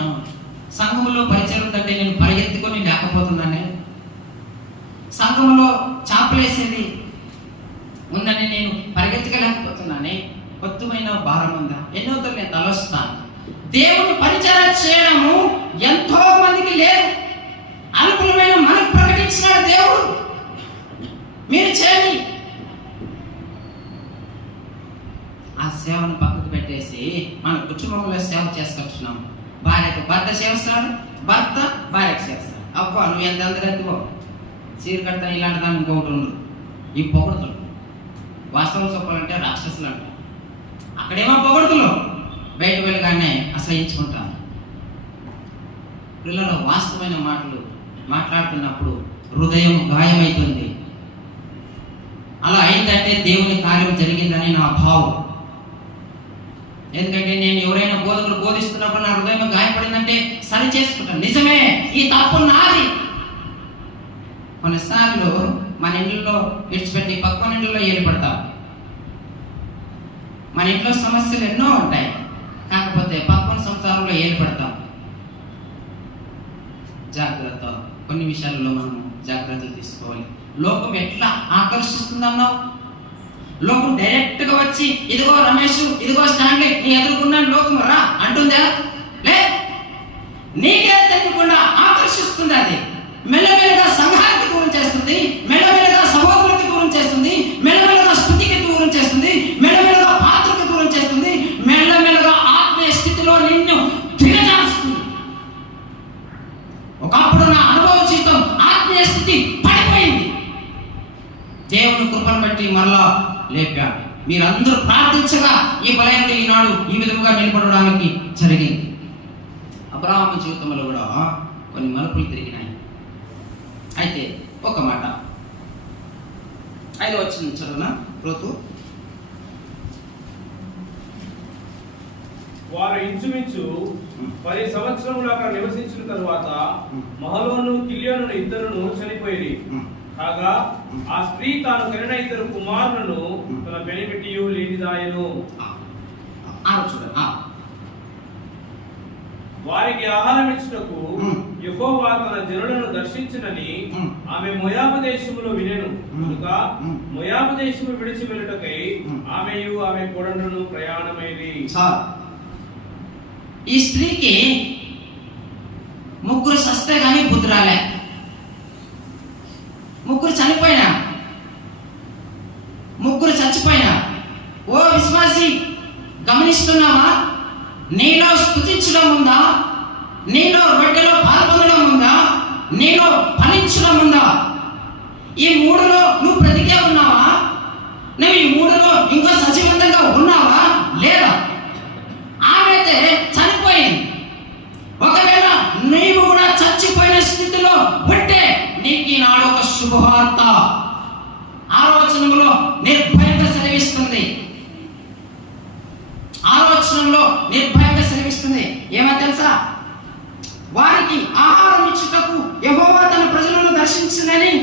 సంఘములో పరిచయం ఉందంటే నేను పరిగెత్తుకొని లేకపోతున్నానే, సంఘములో చాపలేసేది ఉందని నేను పరిగెత్తలేకపోతున్నానే, కొత్తమైన భారం ఉందా? ఎన్నోతో నేను తలొస్తాను. దేవుని పరిచయం చేయడము ఎంతో మందికి లేదు. అనుకూలమైన మనకు ప్రకటించినాడు దేవుడు, మీరు చేయండి. ఆ సేవను పక్కకు పెట్టేసి మన కుటుంబంలో సేవ చేసుకొచ్చున్నాం. భార్యకు భర్త సేవిస్తాడు, భర్త భార్యకు సేవిస్తాడు. అబ్బా నువ్వు ఎంత అందగత్తివో, చీర కడతా ఇలాంటి దాన్ని ఇంకొకటి ఉండదు. ఈ పొగడుతులు వాస్తవం చెప్పాలంటే రాక్షసులు అంట. అక్కడేమో పొగడుతులు, బయట వెళ్ళగానే అసహించుకుంటాను. పిల్లలు వాస్తవమైన మాటలు మాట్లాడుతున్నప్పుడు హృదయం గాయమవుతుంది. అలా అయిందంటే దేవుని కార్యం జరిగిందని నా భావం. ఎందుకంటే నేను ఎవరైనా బోధకులు బోధిస్తున్నప్పుడు నా హృదయం గాయపడిందంటే సరి చేసుకుంటాను. నిజమే, ఈ తప్పు నాది. కొన్నిసార్లు మన ఇంట్లో విడిచిపెట్టి పక్కన ఇంట్లో ఏర్పడతాం. మన ఇంట్లో సమస్యలు ఎన్నో ఉంటాయి, కాకపోతే పక్కన సంసారంలో ఏర్పడతాం. జాగ్రత్త, కొన్ని విషయాల్లో మనం జాగ్రత్తలు తీసుకోవాలి. లోకం ఎట్లా ఆకర్షిస్తుందన్నావు? లోకం డైరెక్ట్ గా వచ్చి ఇదిగో రమేష్, ఇదిగో స్టాండ్లీ, నీ ఎదుర్కొన్నాను లోకం రా అంటుందా? లే, నీకే తెలియకుండా ఆకర్షిస్తుంది. అది మెల్లమెల్లగా సంఘానికి దూరం చేస్తుంది, మెల్లమెల్లగా సహోదరులకు దూరం చేస్తుంది, మెల్లమెల్లగా స్థుతికి దూరం చేస్తుంది, మెల్లమెల్లగా పాత్రకు దూరం చేస్తుంది, మెల్లమెల్లగా ఆత్మీయ స్థితిలో నిన్ను దిగజారుస్తుంది. ఒకప్పుడు నా అనుభవ జీవితం ఆత్మీయ స్థితి పడిపోయింది. దేవుని కృపను బట్టి మరలా లేపాడు. మీరందరూ ప్రార్థించగా ఈ బలైనది ఈనాడు ఈ విధముగా నిలబడడానికి జరిగింది. అబ్రహాము జీవితంలో కూడా కొన్ని మలుపులు తిరిగినాయి. అయితే ఒక మాట 5వ వచనం చదువునా రోతు. వారు ఇంచుమించు 10 సంవత్సరములు అక్కడ నివసించిన తరువాత మహలోను కిల్యోను ఇద్దరును చనిపోయి కాగా ఆ స్త్రీ తాను కనిన 2 కుమారులను తన బెనిపెట్టియు లేనిదాయను. వారికి ఆహారం ఇచ్చుటకు యెహోవా తన జనులను దర్శించినని ఆమె మోయాబు దేశములో వినెను. కనుక మోయాబు దేశము విడిచి వెళ్ళుటకై ఆమెయు ఆమె కోడళ్లను ప్రయాణమైరి. ఈ స్త్రీకి 3 సస్తే గానీ బుద్ధి రాలే. 3 చనిపోయినా, 3 చచ్చిపోయినా. ఓ విశ్వాసి, గమనిస్తున్నావా? నీలో స్తుతించడం ఉందా? నీలో రొట్టెలో పాల్గొనడం ఉందా? నీలో ఫలించడం ఉందా? ఈ 3లో నువ్వు బ్రతికే ఉన్నావా? నువ్వు ఈ 3లో ఇంకా సజీవంతంగా ఉన్నావా లేదా? ఆమె అయితే చనిపోయింది. ఒకవేళ నీవు కూడా చచ్చిపోయిన స్థితిలో ఉంటే నీకు ఈనాడు ఒక శుభవార్త ఆలోచనలో నిర్భయంగా సెలవిస్తుంది. ఆలోచనలో నిర్భయంగా సెలవిస్తుంది. ఏమో తెలుసా? వారికి ఆహారం ఇచ్చుటకు యెహోవా తన ప్రజలను దర్శించునని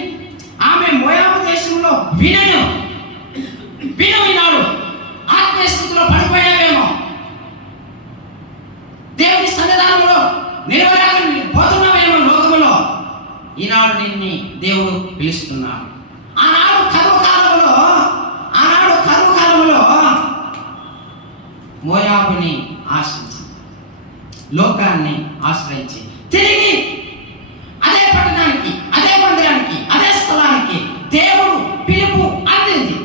ఆమె మోయాబు దేశంలో వినెను. ఈనాడు ఆత్మీయ స్థితిలో పడిపోయావేమో, దేవుని సన్నిధానంలో నిలవలేకపోతున్నావేమో లోకములో. ఈనాడు నిన్ను దేవుడు పిలుస్తున్నాడు. ఆనాడు కరువు కాలంలో మోయాబుని ఆశ్రయించి, లోకాన్ని ఆశ్రయించి తిరిగి అదే పట్టణానికి, అదే మందిరానికి, అదే స్థలానికి దేవుడు పిలుపు అందింది.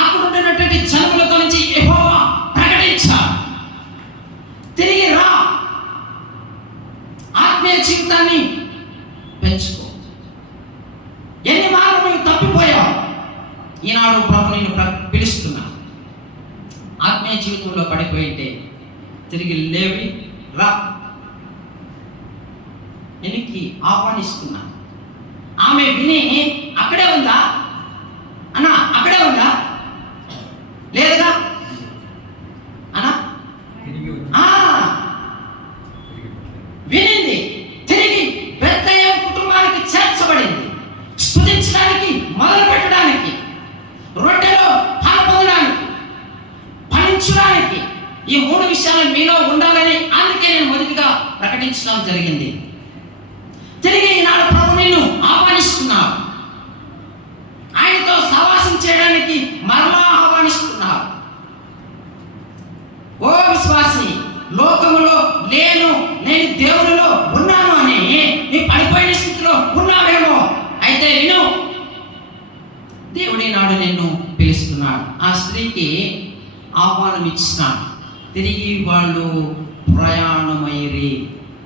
అక్కడ ఉంటున్నటువంటి జనములతో నుంచి యెహోవా ప్రకటించాడు, తిరిగి రా, ఆత్మీయ జీవితాన్ని పెంచుకో. ఎన్ని మార్లు నువ్వు తప్పిపోయావు, ఈనాడు ప్రభు నిన్ను పిలుస్తున్నా. ఆత్మీయ జీవితంలో పడిపోయింటే తిరిగి లేవి రా, ఎనికి ఆహ్వానిస్తున్నా. ఆమె విని అక్కడే ఉందా అన్న? అక్కడే ఉందా? లేదుగా. సంవత్సరాలు జరిగింది. తిరిగి ఈనాడు ప్రభు నిన్ను ఆహ్వానిస్తున్నాడు. ఆయనతో సహవాసం చేయడానికి మరలా ఆహ్వానిస్తున్నాడు. ఓ విశ్వాసి, లోకములో నేను దేవునిలో ఉన్నాను అని నీ పడిపోయిన స్థితిలో ఉన్నావేమో. అయితే విను, దేవుడి నాడు నిన్ను పిలుస్తున్నాడు. ఆ స్త్రీకి ఆహ్వానం ఇచ్చినాడు. తిరిగి వాళ్ళు ప్రయాణమైరి.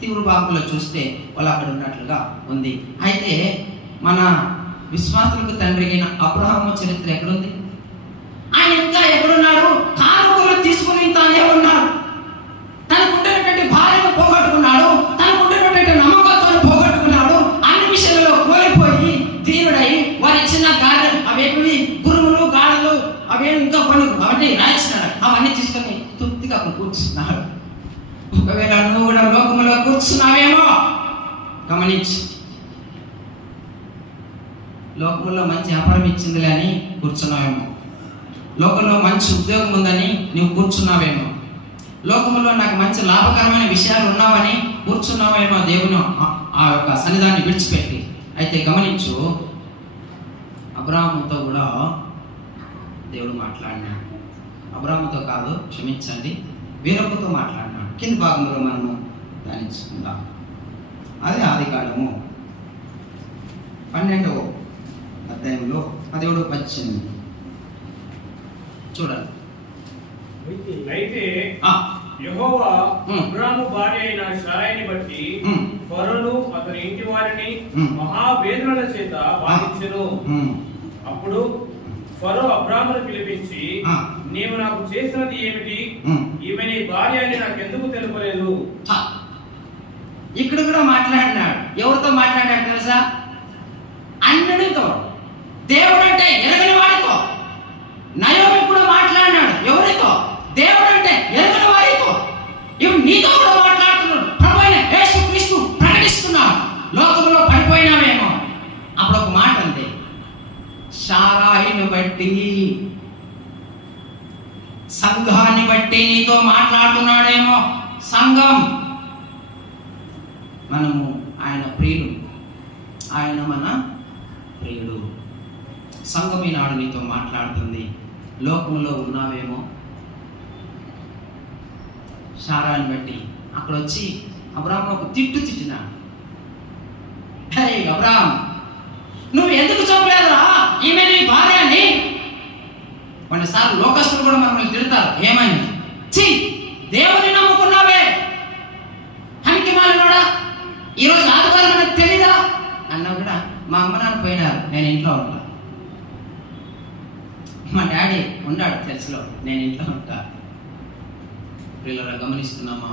తీవ్ర భాగంలో చూస్తే వాళ్ళు అక్కడ ఉన్నట్లుగా ఉంది. అయితే మన విశ్వాసులకు తండ్రి అయిన అబ్రహాము చరిత్ర ఎక్కడుంది? ఆయన ఇంకా ఎక్కడున్నాడు? కానుకలు తీసుకుని తానే ఉన్నాడు. తనకుంటున్నటువంటి భార్యను పోగొట్టుకున్నాడు. తనకుంటున్నటువంటి నమ్మకత్వాన్ని పోగొట్టుకున్నాడు. అన్ని విషయాలలో కోల్పోయి దేవుడై వారి ఇచ్చిన గాడలు అవేమి గురువులు గాడలు అవేమి ఇంకా కొన్ని అవన్నీ రాయించినాడు. అవన్నీ తీసుకొని తృప్తిగా అక్కడ కూర్చున్నాడు. ఒకవేళ నువ్వు కూడా లోకంలో కూర్చున్నావేమో గమనించి, లోకంలో మంచి వ్యాపారం ఇచ్చిందిలే అని కూర్చున్నావేమో, లోకంలో మంచి ఉద్యోగం ఉందని నువ్వు కూర్చున్నావేమో, లోకంలో నాకు మంచి లాభకరమైన విషయాలు ఉన్నావని కూర్చున్నావేమో దేవుని ఆ యొక్క సన్నిధాన్ని విడిచిపెట్టి. అయితే గమనించు, అబ్రాహాముతో కూడా దేవుడు మాట్లాడినాడు. అబ్రాహాముతో కాదు, క్షమించండి, వేరొకరితో మాట్లాడినాడు. కింది భాగంలో మనము ధ్యానించుకుందాం. అది ఆదికాండము 12వ అధ్యాయంలో 17-18 చూడండి. అయితే యెహోవా అబ్రాము భార్య అయిన శారయిని బట్టి ఫరోను అతని ఇంటి వారిని మహావేదనల చేత బాధించెను. అప్పుడు ఫరో అబ్రామును పిలిపించి, నీవు నాకు చేసినది ఏమిటి? ఈమె నీ భార్య అని నాకెందుకు తెలుపలేదు? ఇక్కడ కూడా మాట్లాడినాడు. ఎవరితో మాట్లాడాడు తెలుసా? అన్యుడితో, దేవుడు అంటే ఎరగని వాడితో. నయోమి కూడా మాట్లాడినాడు. ఎవరితో? దేవుడు అంటే ఎరగని వారితో. ఇవి నీతో కూడా మాట్లాడుతున్నాడు. ప్రభు అయిన యేసుక్రీస్తు ప్రకటిస్తున్నాడు. లోకంలో పడిపోయినావేమో. అప్పుడు ఒక మాట అంతే, శారాయిని బట్టి, సంఘాన్ని బట్టి నీతో మాట్లాడుతున్నాడేమో. సంఘం, మనము ఆయన ప్రియులు, ఆయన మన ప్రియుడు. సంఘం ఈనాడు నీతో మాట్లాడుతుంది. లోకంలో ఉన్నావేమో. శారాయిని బట్టి అక్కడ వచ్చి అబ్రాహాము ఒక తిట్టినాడు. హే అబ్రాహాం, నువ్వు ఎందుకు చెప్పలేదురా ఈమె నీ భార్య అని? కొన్నిసార్లు లోకస్తులు కూడా మనల్ని తిడతారు. ఏమని? ఛీ, దేవుని నమ్ముకున్నావే హనికి మాలినోడా, ఈరోజు ఆదివారం మనకు తెలీదా అన్నా కూడా, మా అమ్మ నాన్న పోయినారు, నేను ఇంట్లో ఉంటా. మా డాడీ ఉన్నాడు చర్చిలో, నేను ఇంట్లో ఉంటా. పిల్లలు గమనిస్తున్నామా?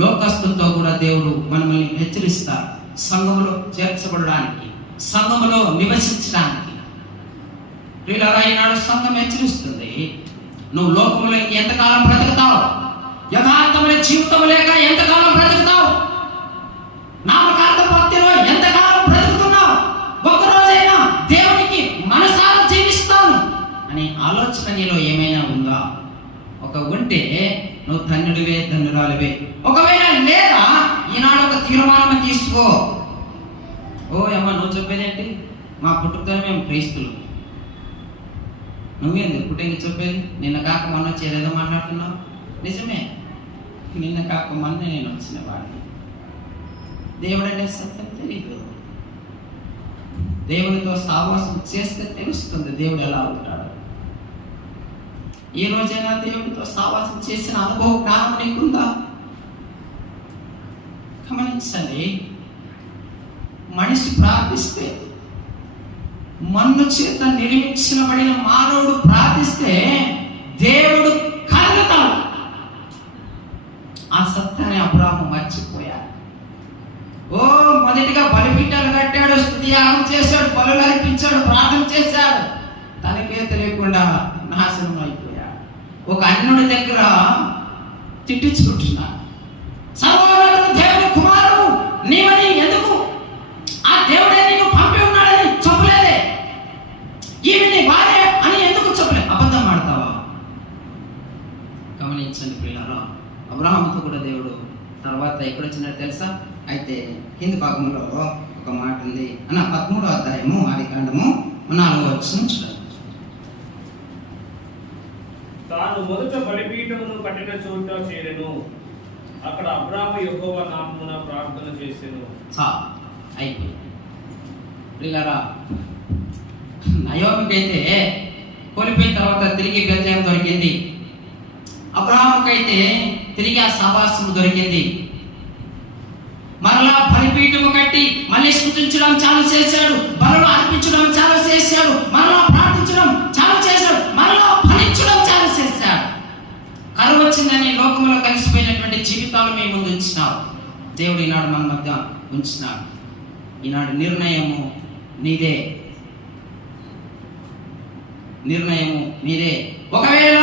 లోకస్తులతో కూడా దేవుడు మనల్ని హెచ్చరిస్తారు. సంఘములో చేర్చబడడానికి, సంఘములో నివసించడానికి. ప్రియులారా, ఈనాడు సంఘం హెచ్చరిస్తుంది. నువ్వు లోకములో ఎంతకాలం బ్రతుకుతావు? యథార్థమైన జీవితం లేక ఎంతకాలం బ్రతుకుతావు? నామకార్థ భక్తిలో ఎంతకాలం బ్రతుకుతున్నావు? ఒక్కరోజైనా దేవునికి మనసారా జీవిస్తాను అనే ఆలోచన నీలో ఏమైనా ఉందా? ఒక ఉంటే నువ్వు ధన్యుడివే, ధన్యురాలివే. ఒకవేళ లేదా, ఈనాడు ఒక తీర్మానం తీసుకో. ఓ అమ్మ, నువ్వు చెప్పేదేంటి? మా పుట్టుకతోనే మేము క్రైస్తులు. నువ్వేంది పుట్టేందుకు చెప్పేది? నిన్న కాక మొన్న వచ్చి ఏదేదో మాట్లాడుతున్నావు. నిజమే, నిన్న కాక మొన్న నేను వచ్చిన వాడిని. దేవుడు అనే సత్యం తెలియదు. దేవునితో సహవాసం చేస్తే తెలుస్తుంది దేవుడు ఎలా ఉంటాడు. ఈ రోజైనా దేవుడితో సహవాసం చేసిన అనుభవం, జ్ఞానం నీకుందా? గమనించండి, మనిషి ప్రార్థిస్తే, మన్ను చేత నిర్మించబడిన మానవుడు ప్రార్థిస్తే దేవుడు కలుగుతాడు. ఆ సత్యాన్ని అబ్రాహాము మర్చిపోయాడు. ఓ, మొదటిగా బలిపీఠాలు కట్టాడు, స్తుతియాగం చేశాడు, బలులు అర్పించాడు, ప్రార్థన చేశాడు. తనకే తెలియకుండా నాశనం అయిపోయాడు. ఒక అన్యుడి దగ్గర తిట్టించుకుంటున్నాడు. సర్వోన్నత దేవుని కుమారుడు నీవని ఎందుకు? ఆ దేవుడే నీకు పంపి ఉన్నాడని చెప్పలేదే. ఈమె నీ భార్య అని ఎందుకు చెప్పలేదు? అబద్ధం ఆడతావా? గమనించండి ప్రియులారా, అబ్రాహాముతో కూడా దేవుడు తర్వాత ఎక్కడ వచ్చినట్టు తెలుసా? అయితే కింది భాగంలో ఒక మాట ఉంది. 13వ అధ్యాయము ఆదికాండము 4వ వచనం చూడండి. తాను మొదట బలిపీఠమును కట్టిన చోట చేరెను. అక్కడ అబ్రాము యెహోవా నామమున ప్రార్థన చేసెను. అయిపోయింది. ప్రియులారా, నయోమికైతే కోల్పోయిన తర్వాత తిరిగి బెత్లెహేము దొరికింది. అబ్రాహాముకైతే తిరిగి ఆ సహవాసము దొరికింది. మరలా బలిపీఠము కట్టి మళ్ళీ స్తుతించడం చాలు చేశాడు, బలులు అర్పించడం చాలు చేశాడు, మరలా ప్రార్థించడం చాలు చేశాడు, మరలా ఫలించడం చాలు చేశాడు. కరువు వచ్చిందని లోకంలో కలిసిపోయినటువంటి జీవితాలు మీ ముందు ఉంచినాడు. దేవుడు ఈనాడు మన మధ్య ఉంచినాడు. ఈనాడు నిర్ణయము నీదే, నిర్ణయము నీదే. ఒకవేళ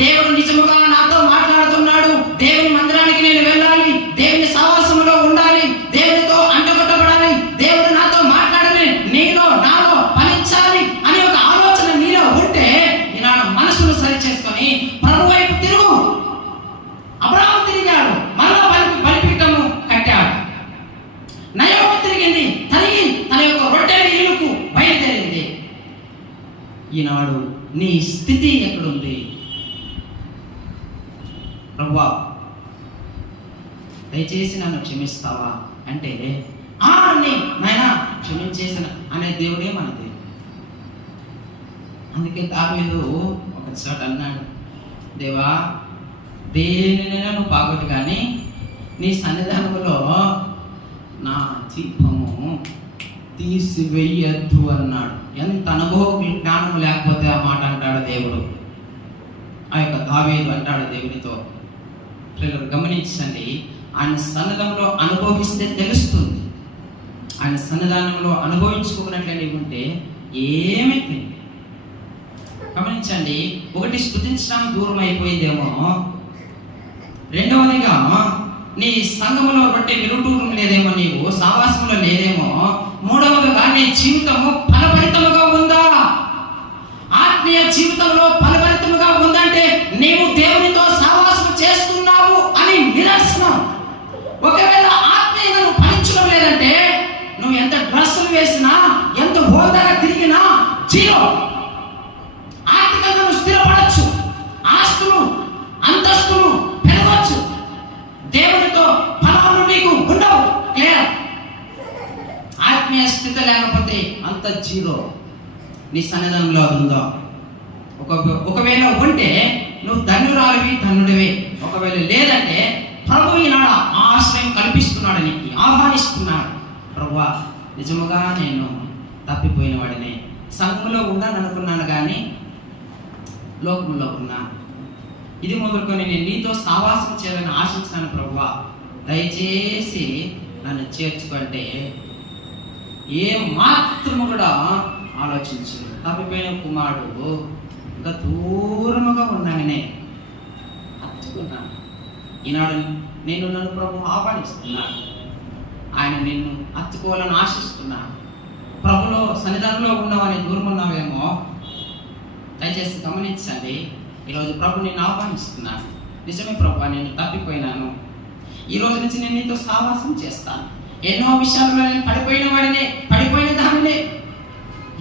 దేవుడు నిజముగా నాతో మాట్లాడుతున్నాడు, దేవుని మందిరానికి నేను వెళ్ళాలి, దేవుని సహవాసంలో ఉండాలి, దేవునితో అంటగొట్టబడాలి, దేవుడు నాతో మాట్లాడాలి, నీలో నాలో ఫలించాలి అనే ఒక ఆలోచన నీలో ఉంటే ఈనాడు మనసును సరి చేసుకొని ప్రభు వైపు తిరుగు. అబ్రాహాము తిరిగాడు, మరలా బలిపీఠము కట్టాడు. నయోమి తిరిగింది, తరిగి తన యొక్క రొట్టెల ఇల్లుకు బయలుదేరింది. ఈనాడు నీ స్థితి ఎక్కడుంది? ప్రభువా దయచేసి నన్ను క్షమిస్తావా అంటే నాయనా క్షమించేసిన అనే దేవుడే మన దేవుడు. అందుకే దావీదు ఒక చోట అన్నాడు, దేవా దేనినైనా నువ్వు బాగొట్టు కానీ నీ సన్నిధానంలో నా దీపము తీసివేయద్దు అన్నాడు. ఎంత అనుభవ జ్ఞానం లేకపోతే ఆ మాట అంటాడు దేవుడు. ఆ యొక్క దావీదు అంటాడు దేవునితో. పిల్లలు గమనించండి, ఆయన సన్నిధానంలో అనుభవిస్తే తెలుస్తుంది. ఆయన సన్నిధానంలో అనుభవించుకున్నట్లే ఉంటే ఏమైతే గమనించండి. ఒకటి స్తుతించడానికి దూరం అయిపోయిందేమో, రెండవదిగా నీ సంఘములో రొట్టె విరుటూరం లేదేమో, నీవు సావాసంలో లేదేమో, మూడవదిగా నీ జీవితము ఫలభరితముగా ఉందా? ఆత్మీయ జీవితంలో ఫలభరితముగా ఉందంటే నీవు దేవునితో సావాసం చేస్తున్నావు అని నిదర్శనం. ఒకవేళ ఆత్మీయంగా నువ్వు ఫలించడం లేదంటే నువ్వు ఎంత డ్రెస్సులు వేసినా, ఎంత హోదాగా తిరిగినా జీరో. ఆర్థికంగా నువ్వు స్థిరపడచ్చు, ఆస్తులు అంతస్తులు పెరగవచ్చు, దేవునితో ఫలాలు నీకు ఉండవు. క్లియర్. ఆత్మీయ స్థితి లేకపోతే అంత జీరో. నీ సన్నిధానంలో ఉందో ఒకవేళ ఉంటే నువ్వు ధన్యురాలివి, ధన్యుడివి. ఒకవేళ లేదంటే ప్రభు ఈనాడు ఆశ్రయం కల్పిస్తున్నాడు, నీకు ఆహ్వానిస్తున్నాడు. ప్రభువా నిజముగా నేను తప్పిపోయిన వాడిని, సంఘంలో ఉన్నాను అనుకున్నాను కానీ లోకంలో ఉన్నా. ఇది మొదలుకొని నేను నీతో సావాసం చేయాలని ఆశించాను. ప్రభువా దయచేసి నన్ను చేర్చుకుంటే ఏ మాత్రము కూడా ఆలోచించు. తప్పిపోయిన కుమారుడు ఇంకా దూరముగా ఉన్నాననే హత్తుకున్నాను. ఈనాడు నేను నన్ను ప్రభు ఆహ్వానిస్తున్నాను. ఆయన నిన్ను హత్తుకోవాలని ఆశిస్తున్నాను. ప్రభులో సన్నిధానంలో ఉన్నావని దూరం ఉన్నావేమో, దయచేసి గమనించండి. ఈరోజు ప్రభు నిన్ను ఆహ్వానిస్తున్నాను. నిజమే ప్రభు, నేను తప్పిపోయినాను, ఈ రోజు నుంచి నేను నీతో సావాసం చేస్తాను. ఎన్నో విషయాల్లో నేను పడిపోయిన దానినే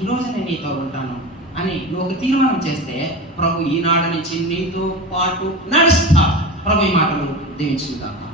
ఈరోజు నేను నీతో ఉంటాను అని నువ్వు ఒక తీర్మానం చేస్తే ప్రభు ఈనాడు నుంచి నీతో పాటు నడుస్తా. ప్రభు ఈ మాటలు దీవించుకుంటాను.